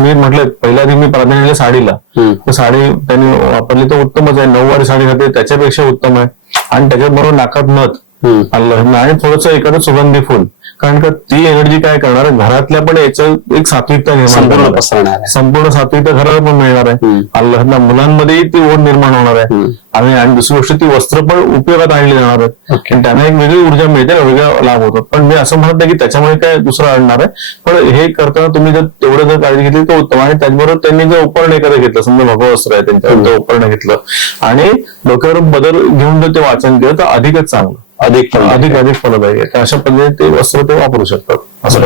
मी म्हटलं पहिल्या आधी मी प्राधान्य दिलं साडीला, तर साडी त्यांनी वापरली तर उत्तमच आहे. 9वारी साडी घातली त्याच्यापेक्षा उत्तम आहे. आणि त्याच्याबरोबर नाकात नथ अल्लाह, आणि थोडंसं एखादं सुगंधी फुल, कारण का ती एनर्जी काय करणार आहे घरातल्या पण याचं एक सात्विकता निर्माण करणार आहे, संपूर्ण सात्विकता घराला पण मिळणार आहे अल्लाह. मुलांमध्येही ती ओढ निर्माण होणार आहे. आणि दुसरी गोष्ट ती वस्त्र पण उपयोगात आणली जाणार आहेत आणि त्यांना एक वेगळी ऊर्जा मिळते, वेगळा लाभ होतो. पण मी असं म्हणत नाही की त्याच्यामुळे काय दुसरं आणणार आहे, पण हे करताना तुम्ही जर तेवढं जर काळजी घेतली तर उत्तम. आणि त्याचबरोबर त्यांनी जर उपकरण एखादं घेतलं, समजा भगवस्त्र आहे त्यांच्यावर उपकरण घेतलं आणि डोक्यावर बदल घेऊन जर ते वाचन केलं तर अधिकच चांगलं, अधिक फलदायी आहे. अशा पद्धतीने ते वस्त्र ते वापरू शकतात असं.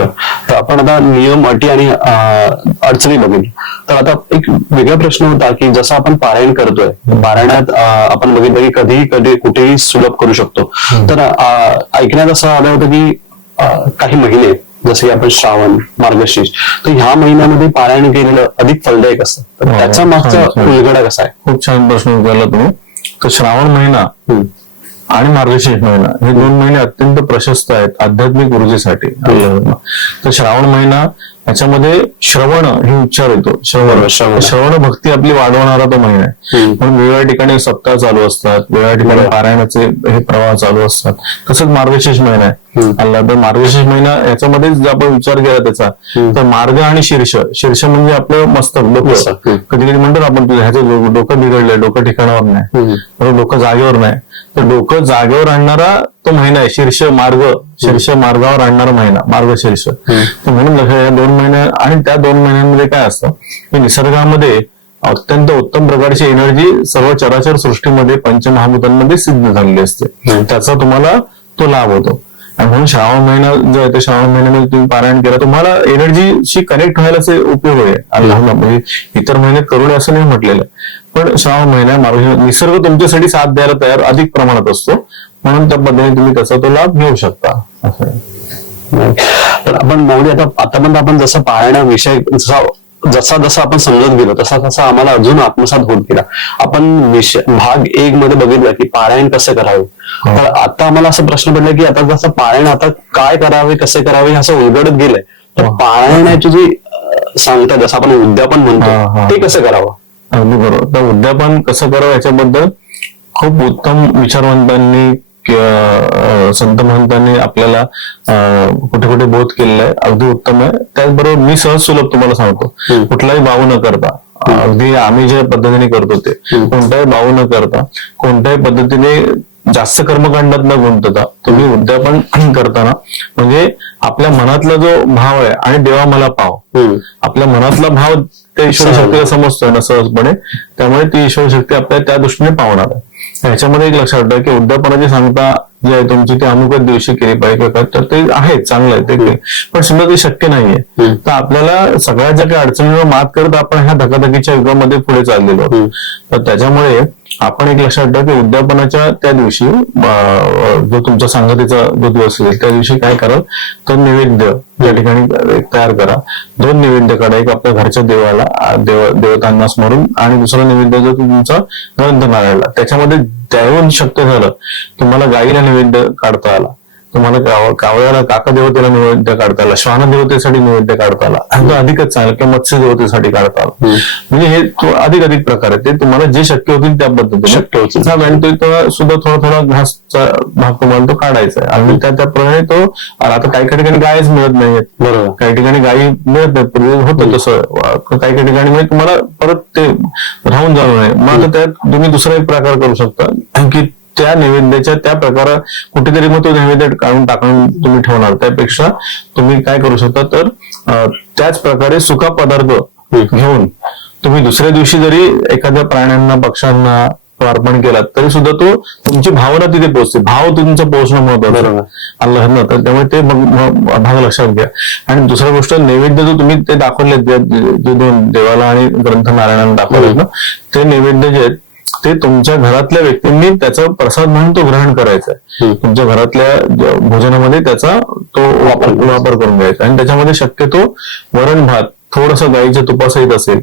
तर आपण आता नियम, अटी आणि अडचणी बघितली. तर आता एक वेगळा प्रश्न होता की जसं आपण पारायण करतोय, पारायणात आपण बघितलं की कधी कुठेही सुलभ करू शकतो. तर ऐकण्यात असं आलं होतं की काही महिने जसे आपण श्रावण, मार्गशीर्ष, तर ह्या महिन्यामध्ये पारायण केलेलं अधिक फलदायक असतं. तर त्याचा मागचा उलगडा कसा आहे? खूप छान प्रश्न विचारला तुम्ही. तर श्रावण महिना आणि मार्गशीर्ष महिना हे 2 महिने अत्यंत प्रशस्त आहेत आध्यात्मिक ऊर्जेसाठी. तर श्रावण महिना याच्यामध्ये श्रवण हे उच्चार येतो, श्रवण भक्ती आपली वाढवणारा तो महिना आहे. पण वेगवेगळ्या ठिकाणी सप्ताह चालू असतात, वेगवेगळ्या ठिकाणी पारायणाचे हे प्रवाह चालू असतात. तसंच मार्गशीर्ष महिना आहे अल्लाह. तर मार्गशीर्ष महिना याच्यामध्ये जर आपण विचार केला त्याचा, तर मार्ग आणि शीर्ष म्हणजे आपलं मस्तक, डोकं. कधी कधी म्हणतो आपण ह्याचं डोकं बिघडलंय, डोकं ठिकाणावर नाही, डोकं जागेवर नाही, तर डोकं जागेवर आणणारा तो महिना आहे शीर्ष मार्गावर आणणारा महिना मार्गशीर्ष. म्हणून लक्षात या 2 महिन्या. आणि त्या 2 महिन्यांमध्ये काय असतं की निसर्गामध्ये अत्यंत उत्तम प्रकारची एनर्जी सर्व चराचर सृष्टीमध्ये पंचमहाभूतांमध्ये सिद्ध झालेली असते, त्याचा तुम्हाला तो लाभ होतो. आणि म्हणून श्रावण महिना जो आहे, श्रावण महिन्यामध्ये तुम्ही पारायण केला, तुम्हाला एनर्जीशी कनेक्ट व्हायला उपयोग आहे अल्लाह. म्हणजे इतर महिन्यात करू नये असं नाही म्हटलेलं, पण श्रावण महिना निसर्ग तुमच्यासाठी साथ द्यायला तयार अधिक प्रमाणात असतो, म्हणून त्या पद्धतीने तुम्ही त्याचा तो लाभ घेऊ शकता असं. तर आपण माऊली आतापर्यंत आपण जसं पारायणाविषय जसा आपण समजत गेलो तसा आम्हाला अजून आत्मसात होत गेला. आपण भाग 1 मध्ये बघितलं की पारायण कसं करावे. तर आता आम्हाला असा प्रश्न पडला की आता जसं पारायण आता काय करावे, कसे करावे असं उलगडत गेलंय. तर पारायणाची जी सांगतात जसं आपण उद्यापन म्हणतो ते कसं करावं? अगदी बरोबर. तर उद्यापन कसं करावं याच्याबद्दल खूप उत्तम विचारवंतांनी किंवा संत महंतांनी आपल्याला कुठे कुठे बोध केलेला आहे, अगदी उत्तम आहे. त्याचबरोबर मी सहज सुलभ तुम्हाला सांगतो, कुठलाही बाऊ न करता, अगदी आम्ही ज्या पद्धतीने करतो ते कोणत्याही बाऊ न करता, कोणत्याही पद्धतीने जास्त कर्मकांडात न गुंतता तुम्ही उद्यापन करताना म्हणजे आपल्या मनातला जो भाव आहे आणि देवा मला पाव, आपल्या मनातला भाव त्या ईश्वर शक्तीला समजतोय ना सहजपणे, त्यामुळे ती ईश्वर शक्ती आपल्याला त्या दृष्टीने पावणार आहे. ह्याच्यामध्ये एक लक्षात ठेवा की उद्यापनाची सांगता जी आहे तुमची ती अमुकच दिवशी केली पाहिजे का, तर ते आहे चांगलं आहे ते, पण सुद्धा ते शक्य नाहीये. तर आपल्याला सगळ्या ज्या काही अडचणींवर मात करत आपण ह्या धकाधकीच्या युगामध्ये पुढे चाललेलो आहोत. तर त्याच्यामुळे आपण एक लक्षात ठेवा की उद्यापनाच्या त्या दिवशी जो तुमच्या संगतीचा जो दिवस असेल त्या दिवशी काय कराल तर नैवेद्य त्या ठिकाणी एक तयार करा. 2 नैवेद्य काढा, एक आपल्या घरच्या देवाला देवतांना स्मरून आणि दुसरा नैवेद्य जो तुमचा ग्रंथ नारायणला. त्याच्यामध्ये त्याहून शक्य झालं तुम्हाला गाईला नैवेद्य काढता आला, तुम्हाला कावळ्याला काका देवतेला नैवेद्य काढता आला, श्वान देवतेसाठी नैवेद्य काढता आला, अधिकच चांगलं किंवा मत्स्य देवतेसाठी काढता आला. म्हणजे हे अधिक प्रकार आहे, ते तुम्हाला जे शक्य होतील त्या पद्धतीने शक्य होतील. आणि सुद्धा थोडा घासचा भाग तुम्हाला तो काढायचा आहे आणि त्याप्रमाणे तो आता काही ठिकाणी गायच मिळत नाहीयेत, बरोबर, काही ठिकाणी गायी मिळत नाहीत, पूर्वी होतं तसं, काही ठिकाणी म्हणजे तुम्हाला परत ते राहून जाणार नाही. मग आता त्यात तुम्ही दुसरा एक प्रकार करू शकता की त्या नैवेद्याच्या त्या प्रकारात कुठेतरी मग तो नैवेद्य काढून टाकून तुम्ही ठेवणार, त्यापेक्षा तुम्ही काय करू शकता तर त्याच प्रकारे सुका पदार्थ घेऊन तुम्ही दुसऱ्या दिवशी जरी एखाद्या प्राण्यांना पक्ष्यांना अर्पण केला तरी सुद्धा तो तुमची भावना तिथे पोहोचते. भाव तुमचा पोहोचणं महत्वाचं अल्लाह, तर त्यामुळे ते भाग लक्षात घ्या. आणि दुसरी गोष्ट नैवेद्य जो तुम्ही ते दाखवले जे 2 देवाला आणि ग्रंथ नारायणाला दाखवलेत ना, ते नैवेद्य जे आहेत ते तुमच्या घरातल्या व्यक्तींनी त्याचा प्रसाद म्हणून तो ग्रहण करायचा आहे. तुमच्या घरातल्या भोजनामध्ये त्याचा तो वापर करून घ्यायचा आणि त्याच्यामध्ये शक्यतो वरण भात थोडंसं गाईच्या तुपासहित असेल,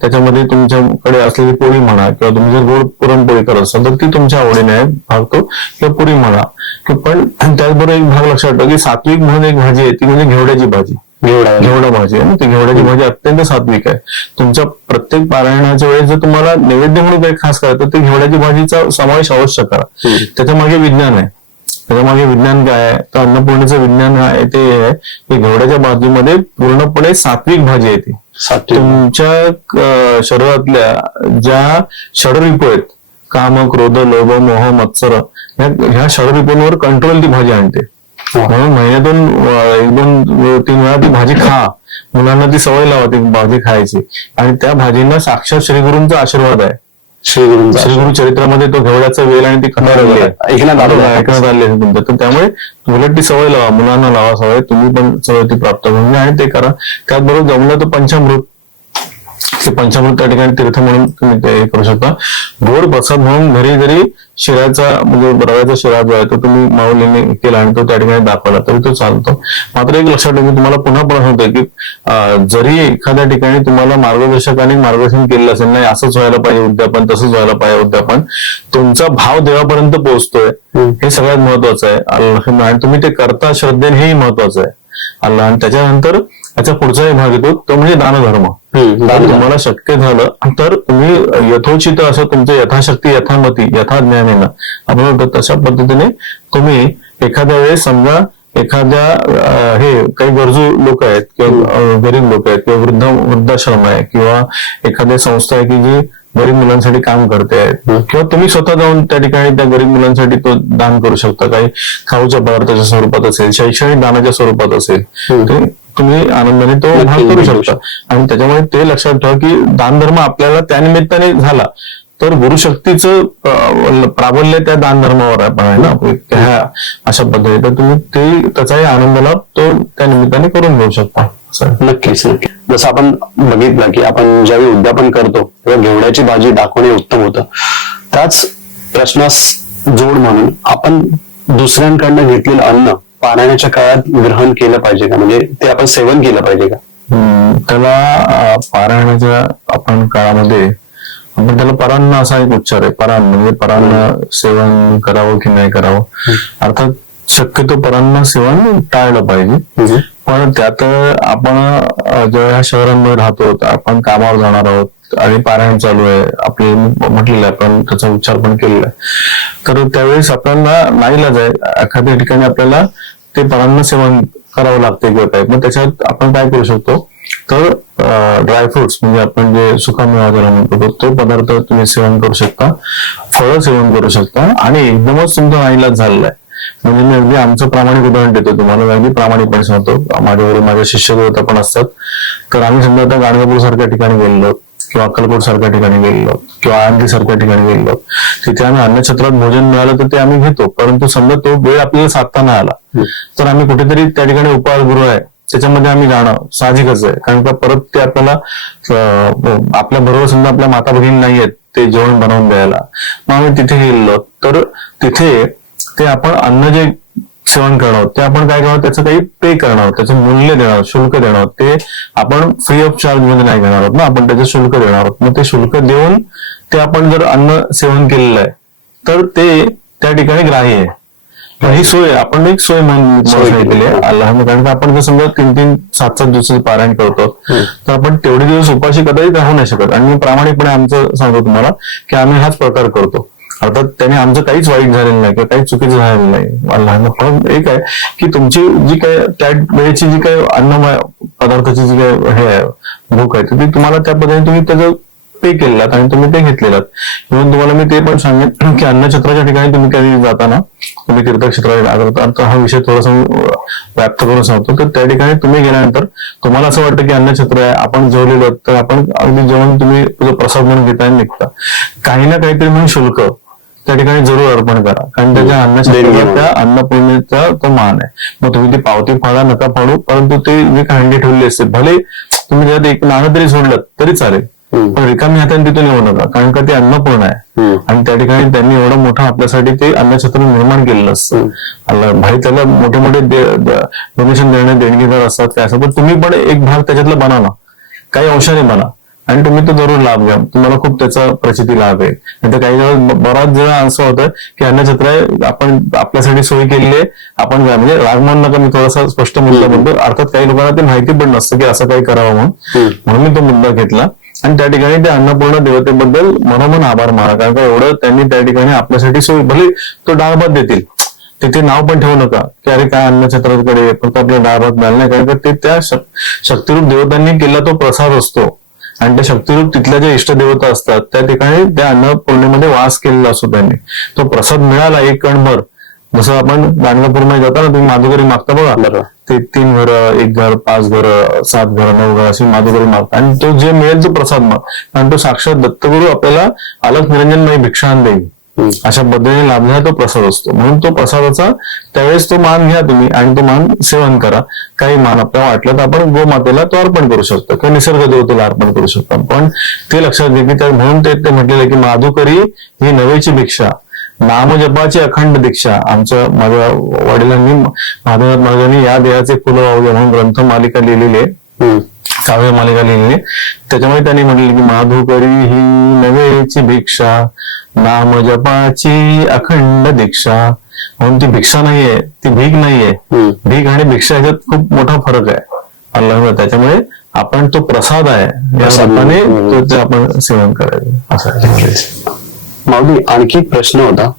त्याच्यामध्ये तुमच्याकडे असलेली पोळी म्हणा किंवा तुम्ही जर गोड पुरणपोळी करत असाल तर ती तुमच्या आवडीने भागतो किंवा पुरी म्हणा. पण त्याचबरोबर एक भाग लक्षात ठेवा की सात्विक म्हणून एक भाजी आहे ती म्हणजे घेवड्याची भाजी, घेवडा भाजी आहे ना, ती घेवड्याची भाजी अत्यंत सात्विक आहे. तुमच्या प्रत्येक पारायणाच्या वेळेस जर तुम्हाला नैवेद्य म्हणून काही खास करायचं तर घेवड्याची भाजीचा समावेश अवश्य करा. त्याच्या मागे विज्ञान आहे. त्याच्यामागे विज्ञान काय आहे तर अन्नपूर्णेचं विज्ञान आहे ते आहे की घेवड्याच्या भाजीमध्ये पूर्णपणे सात्विक भाजी येते. तुमच्या शरीरातल्या ज्या षडरिपू आहेत काम, क्रोध, लोभ, मोह, मत्सर ह्या षडरिपूंवर कंट्रोल ती भाजी आणते. म्हणून महिन्यातून 1-2-3 वेळा ती भाजी खा, मुलांना ती सवय लावा ती भाजी खायची. आणि त्या भाजींना साक्षात श्रीगुरूंचा आशीर्वाद आहे. श्रीगुरु चरित्रामध्ये तो घेवड्याचा वेल आणि ती ऐकण्यात आली आहे तुमच्या. तर त्यामुळे उलट ती सवय लावा, मुलांना लावा सवय, तुम्ही पण सवय ती प्राप्त करून आणि ते करा. त्याचबरोबर जमलं तर पंचामृत त्या ठिकाणी तीर्थ म्हणून तुम्ही ते करू शकता. गोड प्रसाद म्हणून घरी जरी शिऱ्याचा म्हणजे रव्याचा शिरा जो आहे तो तुम्ही माऊलीने केला आणि तो त्या ठिकाणी दाखवला तरी तो चालतो. मात्र एक लक्षात ठेवा, तुम्हाला पुन्हा होतं की जरी एखाद्या ठिकाणी तुम्हाला मार्गदर्शकाने मार्गदर्शन केलेलं असेल, नाही असंच व्हायला पाहिजे उद्यापन, तसंच व्हायला पाहिजे उद्यापन, तुमचा भाव देवापर्यंत पोहोचतोय हे सगळ्यात महत्वाचं आहे. अल्लाह, आणि तुम्ही ते करता श्रद्धेने हेही महत्वाचं आहे अल्लाह. आणि त्याच्यानंतर याचा पुढचाही भाग येतो तो म्हणजे दानधर्म. तुम्हाला शक्य झालं तर तुम्ही यथोचित असं तुमच्या यथाशक्ती, यथामती, यथा ज्ञानेनं आपण म्हणतो तशा पद्धतीने तुम्ही एखाद्या वेळेस समजा एखाद्या हे काही गरजू लोक आहेत किंवा गरीब लोक आहेत किंवा वृद्धाश्रम आहे किंवा एखाद्या संस्था आहे की जी गरीब मुलांसाठी काम करते आहेत किंवा तुम्ही स्वतः जाऊन त्या ठिकाणी त्या गरीब मुलांसाठी तो दान करू शकता. काही खाऊच्या पदार्थाच्या स्वरूपात असेल, शैक्षणिक दानाच्या स्वरूपात असेल, तुम्ही आनंदाने तो भाग करू शकता. आणि त्याच्यामुळे ते लक्षात ठेवा की दानधर्म आपल्याला त्या निमित्ताने झाला तर गुरुशक्तीचं प्राबल्य त्या दान धर्मावर आहे ना, अशा पद्धतीने तर तुम्ही ते त्याचाही आनंद लाभ तो त्या निमित्ताने करून घेऊ शकता. नक्कीच. जसं आपण बघितलं की आपण ज्यावेळी उद्यापन करतो तेव्हा घेवड्याची भाजी दाखवणे उत्तम होतं. त्याच प्रश्नास जोड म्हणून आपण दुसऱ्यांकडनं घेतलेलं अन्न पारायणाच्या काळात ग्रहण केलं पाहिजे का, म्हणजे ते आपण सेवन केलं पाहिजे का? त्याला पारायणाच्या आपण काळामध्ये आपण त्याला परान्न असा एक उच्चार आहे. परान्न म्हणजे परान्न सेवन करावं की नाही करावं. अर्थात शक्यतो परान्न सेवन टाळलं पाहिजे. पण त्यात आपण जेव्हा ह्या शहरांमध्ये राहतो, आपण कामावर जाणार आहोत आणि पारायण चालू आहे आपले म्हटलेलं आहे, आपण त्याचा उच्चार पण केलेला आहे, तर त्यावेळेस आपल्याला नाईलाज आहे एखाद्या ठिकाणी आपल्याला ते परान्न सेवन करावं लागते किंवा काय. मग त्याच्यात आपण काय करू शकतो तर ड्रायफ्रुट्स म्हणजे आपण जे सुकामेवा ज्याला म्हणतो तो पदार्थ तुम्ही सेवन करू शकता, फळं सेवन करू शकता, आणि एकदमच तुमचा नाईलाज झालेला आहे. म्हणजे मी अगदी आमचं प्रामाणिक उदाहरण देतो तुम्हाला, अगदी प्रामाणिकपणे सांगतो. माझ्याबरोबर माझ्या शिष्यदेवता पण असतात. तर आम्ही समजा आता गाणगापूर सारख्या ठिकाणी गेलेलो किंवा अक्कलकोट सारख्या ठिकाणी गेलेलो किंवा आळंदी सारख्या ठिकाणी गेलेलो, तिथे आम्ही अन्नछत्रात भोजन मिळालं तर ते आम्ही घेतो. परंतु समजा तो वेळ आपल्याला साधता नाही आला तर आम्ही कुठेतरी त्या ठिकाणी उपहारगृह आहे त्याच्यामध्ये आम्ही जाणं साहजिकच आहे. कारण का परत ते आपल्याला आपल्या बरोबर समजा आपल्या माता भगिनी नाही आहेत ते जेवण बनवून द्यायला, मग आम्ही तिथे गेलेलो तर तिथे ते आपण अन्न जे सेवन करणार ते आपण काय करणार, त्याचं काही पे करणार, त्याचं मूल्य देणार, शुल्क देणार. ते आपण फ्री ऑफ चार्ज मध्ये नाही घेणार आहोत ना, आपण त्याचं शुल्क देणार आहोत. मग ते शुल्क देऊन ते आपण जर अन्न सेवन केलेलं आहे तर ते त्या ठिकाणी ग्राह्य आहे. ही सोय आपण एक सोय म्हणून केली आहे अल्लाहने. कारण का आपण जर समजा 3-3, 7-7 दिवसाचं पारायण करतो तर आपण तेवढे दिवस उपाशी कदाचित राहू नाही शकत. आणि मी प्रामाणिकपणे आमचं सांगतो तुम्हाला की आम्ही हाच प्रकार करतो. अर्थात त्याने आमचं काहीच वाईट झालेलं नाही किंवा काही चुकीचं झालेलं नाही अल्लाहने. पण एक आहे की तुमची जी काय त्या वेळेची जी काही अन्नमय पदार्थाची जी काय हे आहे भूक आहे ती तुम्हाला त्या पद्धतीने तुम्ही त्याचं पे केलेलात आणि तुम्ही ते घेतलेलात. म्हणून तुम्हाला मी ते पण सांगेन की अन्नछत्राच्या ठिकाणी तुम्ही कधी जाताना, तुम्ही तीर्थक्षेत्राला जाता, हा विषय थोडासा व्याप्त करून सांगतो. तर त्या ठिकाणी तुम्ही गेल्यानंतर तुम्हाला असं वाटतं की अन्नछत्र आहे, आपण जेवलेलो तर आपण अगदी जेवण तुम्ही प्रसाद म्हणून घेता आणि निघता. काही ना काहीतरी म्हणून शुल्क त्या ठिकाणी जरूर अर्पण करा. कारण त्याच्या अन्नछत्राला त्या अन्नपूर्णेचा तो मान आहे. मग तुम्ही ती पावती फाडा नका फाडू, परंतु ते जे हंडी ठेवली असते भले तुम्ही त्यात एक नाणं तरी सोडलं तरी चालेल, पण रिकामी हाताने तिथून येऊ नका. कारण का ते अन्नपूर्ण आहे आणि त्या ठिकाणी त्यांनी एवढं मोठं आपल्यासाठी ते अन्नछत्र निर्माण केलेलं असतं. भाई त्याला मोठे मोठे डोनेशन देणे देणगीदार असतात काय असं, पण तुम्ही पण एक भाग त्याच्यातला बना ना, काही अंशाने बना आणि तुम्ही तो जरूर लाभ घ्या. तुम्हाला खूप त्याचा प्रचिती लाभ आहे. नाही काही वेळा बराच वेळा असं होतं की अन्नछत्र आपण आपल्यासाठी सोय केलेली आहे, आपण म्हणजे रागमान नका, मी थोडासा स्पष्ट मुद्दा म्हणतो. अर्थात काही लोकांना ते माहिती पण नसतं की असं काही करावं म्हणून मी तो मुद्दा घेतला. आणि त्या ठिकाणी त्या अन्नपूर्ण देवतेबद्दल मनोमन आभार माना. कारण का एवढं त्यांनी त्या ठिकाणी आपल्यासाठी सोय, भले तो डाळ भात देतील तिथे नाव पण ठेवू नका की अरे काय अन्नछत्राकडे फक्त आपल्याला डाळ भात मिळाला नाही. कारण का ते त्या शक्तिरूप देवतांनी केला तो प्रसाद असतो आणि त्या शक्तिरूप तिथल्या ज्या इष्टदेवता असतात त्या ठिकाणी त्या अन्नपूर्णेमध्ये वास केलेला असतो. त्यांनी तो प्रसाद मिळाला एक कणभर. जसं आपण गाणगापूरमध्ये जाताना तुम्ही माधुकरी मागता बघा, ते 3 घरं, 1 घर, 5 घरं, 7 घरं, 9 घरं अशी माधुकरी मागता आणि तो जे मिळेल तो प्रसाद माग. कारण तो साक्षात दत्तगुरु आपल्याला अलख निरंजनमयी भिक्षान देईल अशा पद्धतीने लाभलेला तो प्रसाद असतो. म्हणून तो प्रसादाचा त्यावेळेस तो मान घ्या तुम्ही आणि तो मान सेवन करा. काही मान आपल्याला वाटलं तर आपण गोमातेला तो अर्पण करू शकतो किंवा निसर्ग देवतेला अर्पण करू शकतो. पण ते लक्षात घे की म्हणून ते म्हटलेलं की माधुकरी ही नवेची भिक्षा, नामजपाची अखंड दीक्षा. माझ्या वडिलांनी महादेवनाथ महाराजांनी या देहाचे फुलं वाहूया म्हणून ग्रंथ मालिका लिहिलेली आहे, काव्य मालिका लिहिलेली. त्याच्यामुळे त्यांनी म्हटले की माधुकरी ही नवेची भिक्षा, नामजपाची अखंड दीक्षा. म्हणून ती भिक्षा नाहीये, ती भीक नाहीये. भीक आणि भिक्षा याच्यात खूप मोठा फरक आहे अल्लाह. त्याच्यामुळे आपण तो प्रसाद आहे या रूपाने तो आपण सेवन करायचं असं आहे. माऊली, आणखी एक प्रश्न होता.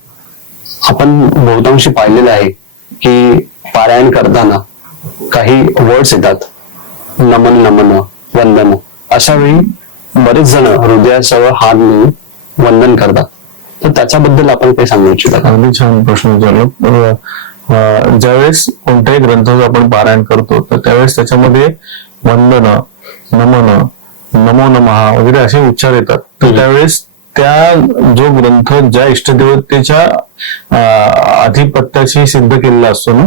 आपण बहुतांशी पाहिलेलं आहे की पारायण करताना काही वर्ड्स येतात, नमन नमन वंदन. अशा वेळी बरेच जण हृदयासह हात मिळून वंदन करतात. तर त्याच्याबद्दल आपण काही सांगू इच्छिता? अगदी छान प्रश्न विचारला. ज्यावेळेस कोणत्याही ग्रंथाचं आपण पारायण करतो तर त्यावेळेस त्याच्यामध्ये वंदन, नमन, नमो नमः वगैरे असे उच्चार येतात. तर त्यावेळेस त्या जो ग्रंथ ज्या इष्टदेवतेच्या अधिपत्याशी सिद्ध केलेला असतो ना,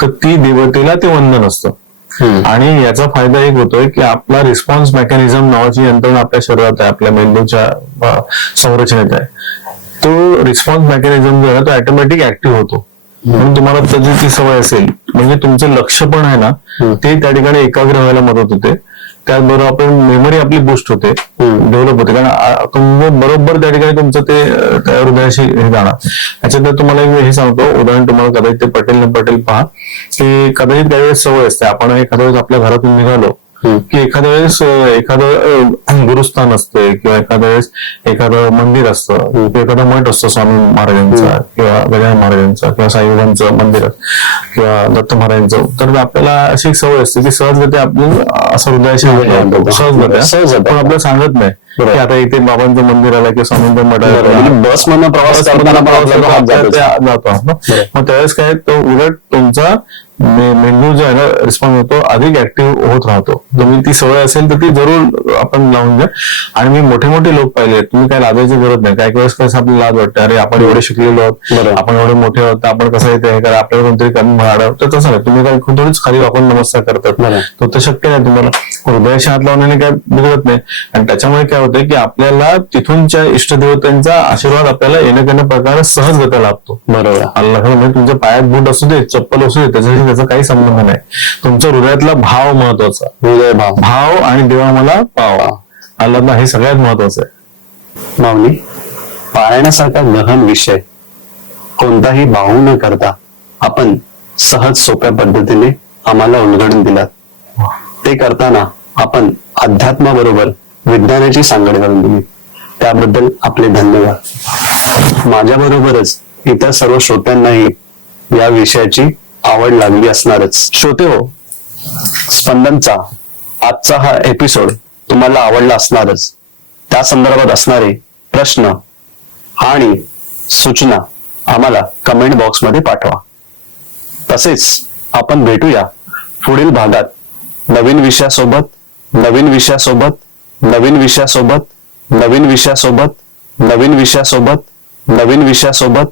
तर ती देवतेला ते वंदन असतं. आणि याचा फायदा एक होतोय की आपला रिस्पॉन्स मेकॅनिझम नावाची यंत्रणा आपल्या शरीरात आहे, आपल्या मेंदूच्या संरचनेत आहे. तो रिस्पॉन्स मेकॅनिझम जो आहे तो ऑटोमॅटिक ऍक्टिव्ह होतो. म्हणून तुम्हाला त्याची ती सवय असेल म्हणजे तुमचं लक्ष पण आहे ना ते त्या ठिकाणी एकाग्र व्हायला मदत होते. त्याचबरोबर आपण मेमरी आपली बूस्ट होते, डेव्हलप होते. कारण बरोबर त्या ठिकाणी तुमचं ते हृदयाशी हे जाणार. याच्यात तुम्हाला एक हे सांगतो उदाहरण, तुम्हाला कदाचित ते पटेल न पटेल पहा की कदाचित काही वेळेस सवय असते, आपण एखाद्या वेळेस आपल्या घरातून निघालो की एखाद्या वेळेस एखादं गुरुस्थान असते किंवा एखाद्या वेळेस एखादं मंदिर असतं किंवा एखादा मठ असतो स्वामी महाराजांचा किंवा गजानन महाराजांचा किंवा साईबाबांचं मंदिर किंवा दत्त महाराजांचं, तर आपल्याला अशी एक सवय असते की सहजगत्या आपली असं हृदयाशी सहजगत्या पण आपल्याला सांगत नाही की आता इथे बाबांचं मंदिर आलं किंवा स्वामींचं मठ आलं, बस मधून प्रवास करताना पण आपल्याला हात जातो. जातो मग त्यावेळेस काय तो उलट तुमचा मेंदू जो आहे ना रिस्पॉन्स होतो अधिक ऍक्टिव्ह होत राहतो. तुम्ही ती सवय असेल तर ती जरूर आपण लावून घ्या. आणि मी मोठे मोठे लोक पाहिले, तुम्ही काय लाजायची गरज नाही. काही वेळेस कसं आपल्याला लाज वाटते, अरे आपण एवढे शिकलेलो आहोत, आपण एवढे मोठे आहोत, आपण कसं येते हे करा, आपल्याला कोणतरी कमी म्हणाडं, तर तसं नाही. तुम्ही काय थोडीच खाली वापरून नमस्कार करतात, तर शक्य नाही. तुम्हाला हृदयाशी हात लावण्याने काय बिघडत नाही. आणि त्याच्यामुळे काय होतं की आपल्याला तिथूनच्या इष्टदेवतांचा आशीर्वाद आपल्याला येण्या प्रकारे सहजगत्या लाभतो. बरोबर. अल्लाह म्हणजे तुमच्या पायात बूट असू दे, चप्पल असू दे, त्याचा काही संबंध नाही. तुमच्या हृदयातला भाव महत्वाचा, हृदय भाव आणि देवा मला पावा, अल्लाह हे सगळ्यात महत्वाचं आहे. माऊली, पारायणासारखा गहन विषय कोणताही भाव न करता आपण सहज सोप्या पद्धतीने आम्हाला उलगडून दिलात. ते करताना आपण अध्यात्माबरोबर विज्ञानाची सांगड करून दिली, त्याबद्दल आपले धन्यवाद. माझ्याबरोबरच इतर सर्व श्रोत्यांनाही या विषयाची आवड लागली असणारच. श्रोते हो, स्पंदनचा आजचा हा एपिसोड तुम्हाला आवडला असणारच. त्या संदर्भात असणारे प्रश्न आणि सूचना आम्हाला कमेंट बॉक्समध्ये पाठवा. तसेच आपण भेटूया पुढील भागात नवीन विषयासोबत, नवीन विषयासोबत, नवीन विषयासोबत, नवीन विषयासोबत, नवीन विषयासोबत, नवीन विषयासोबत,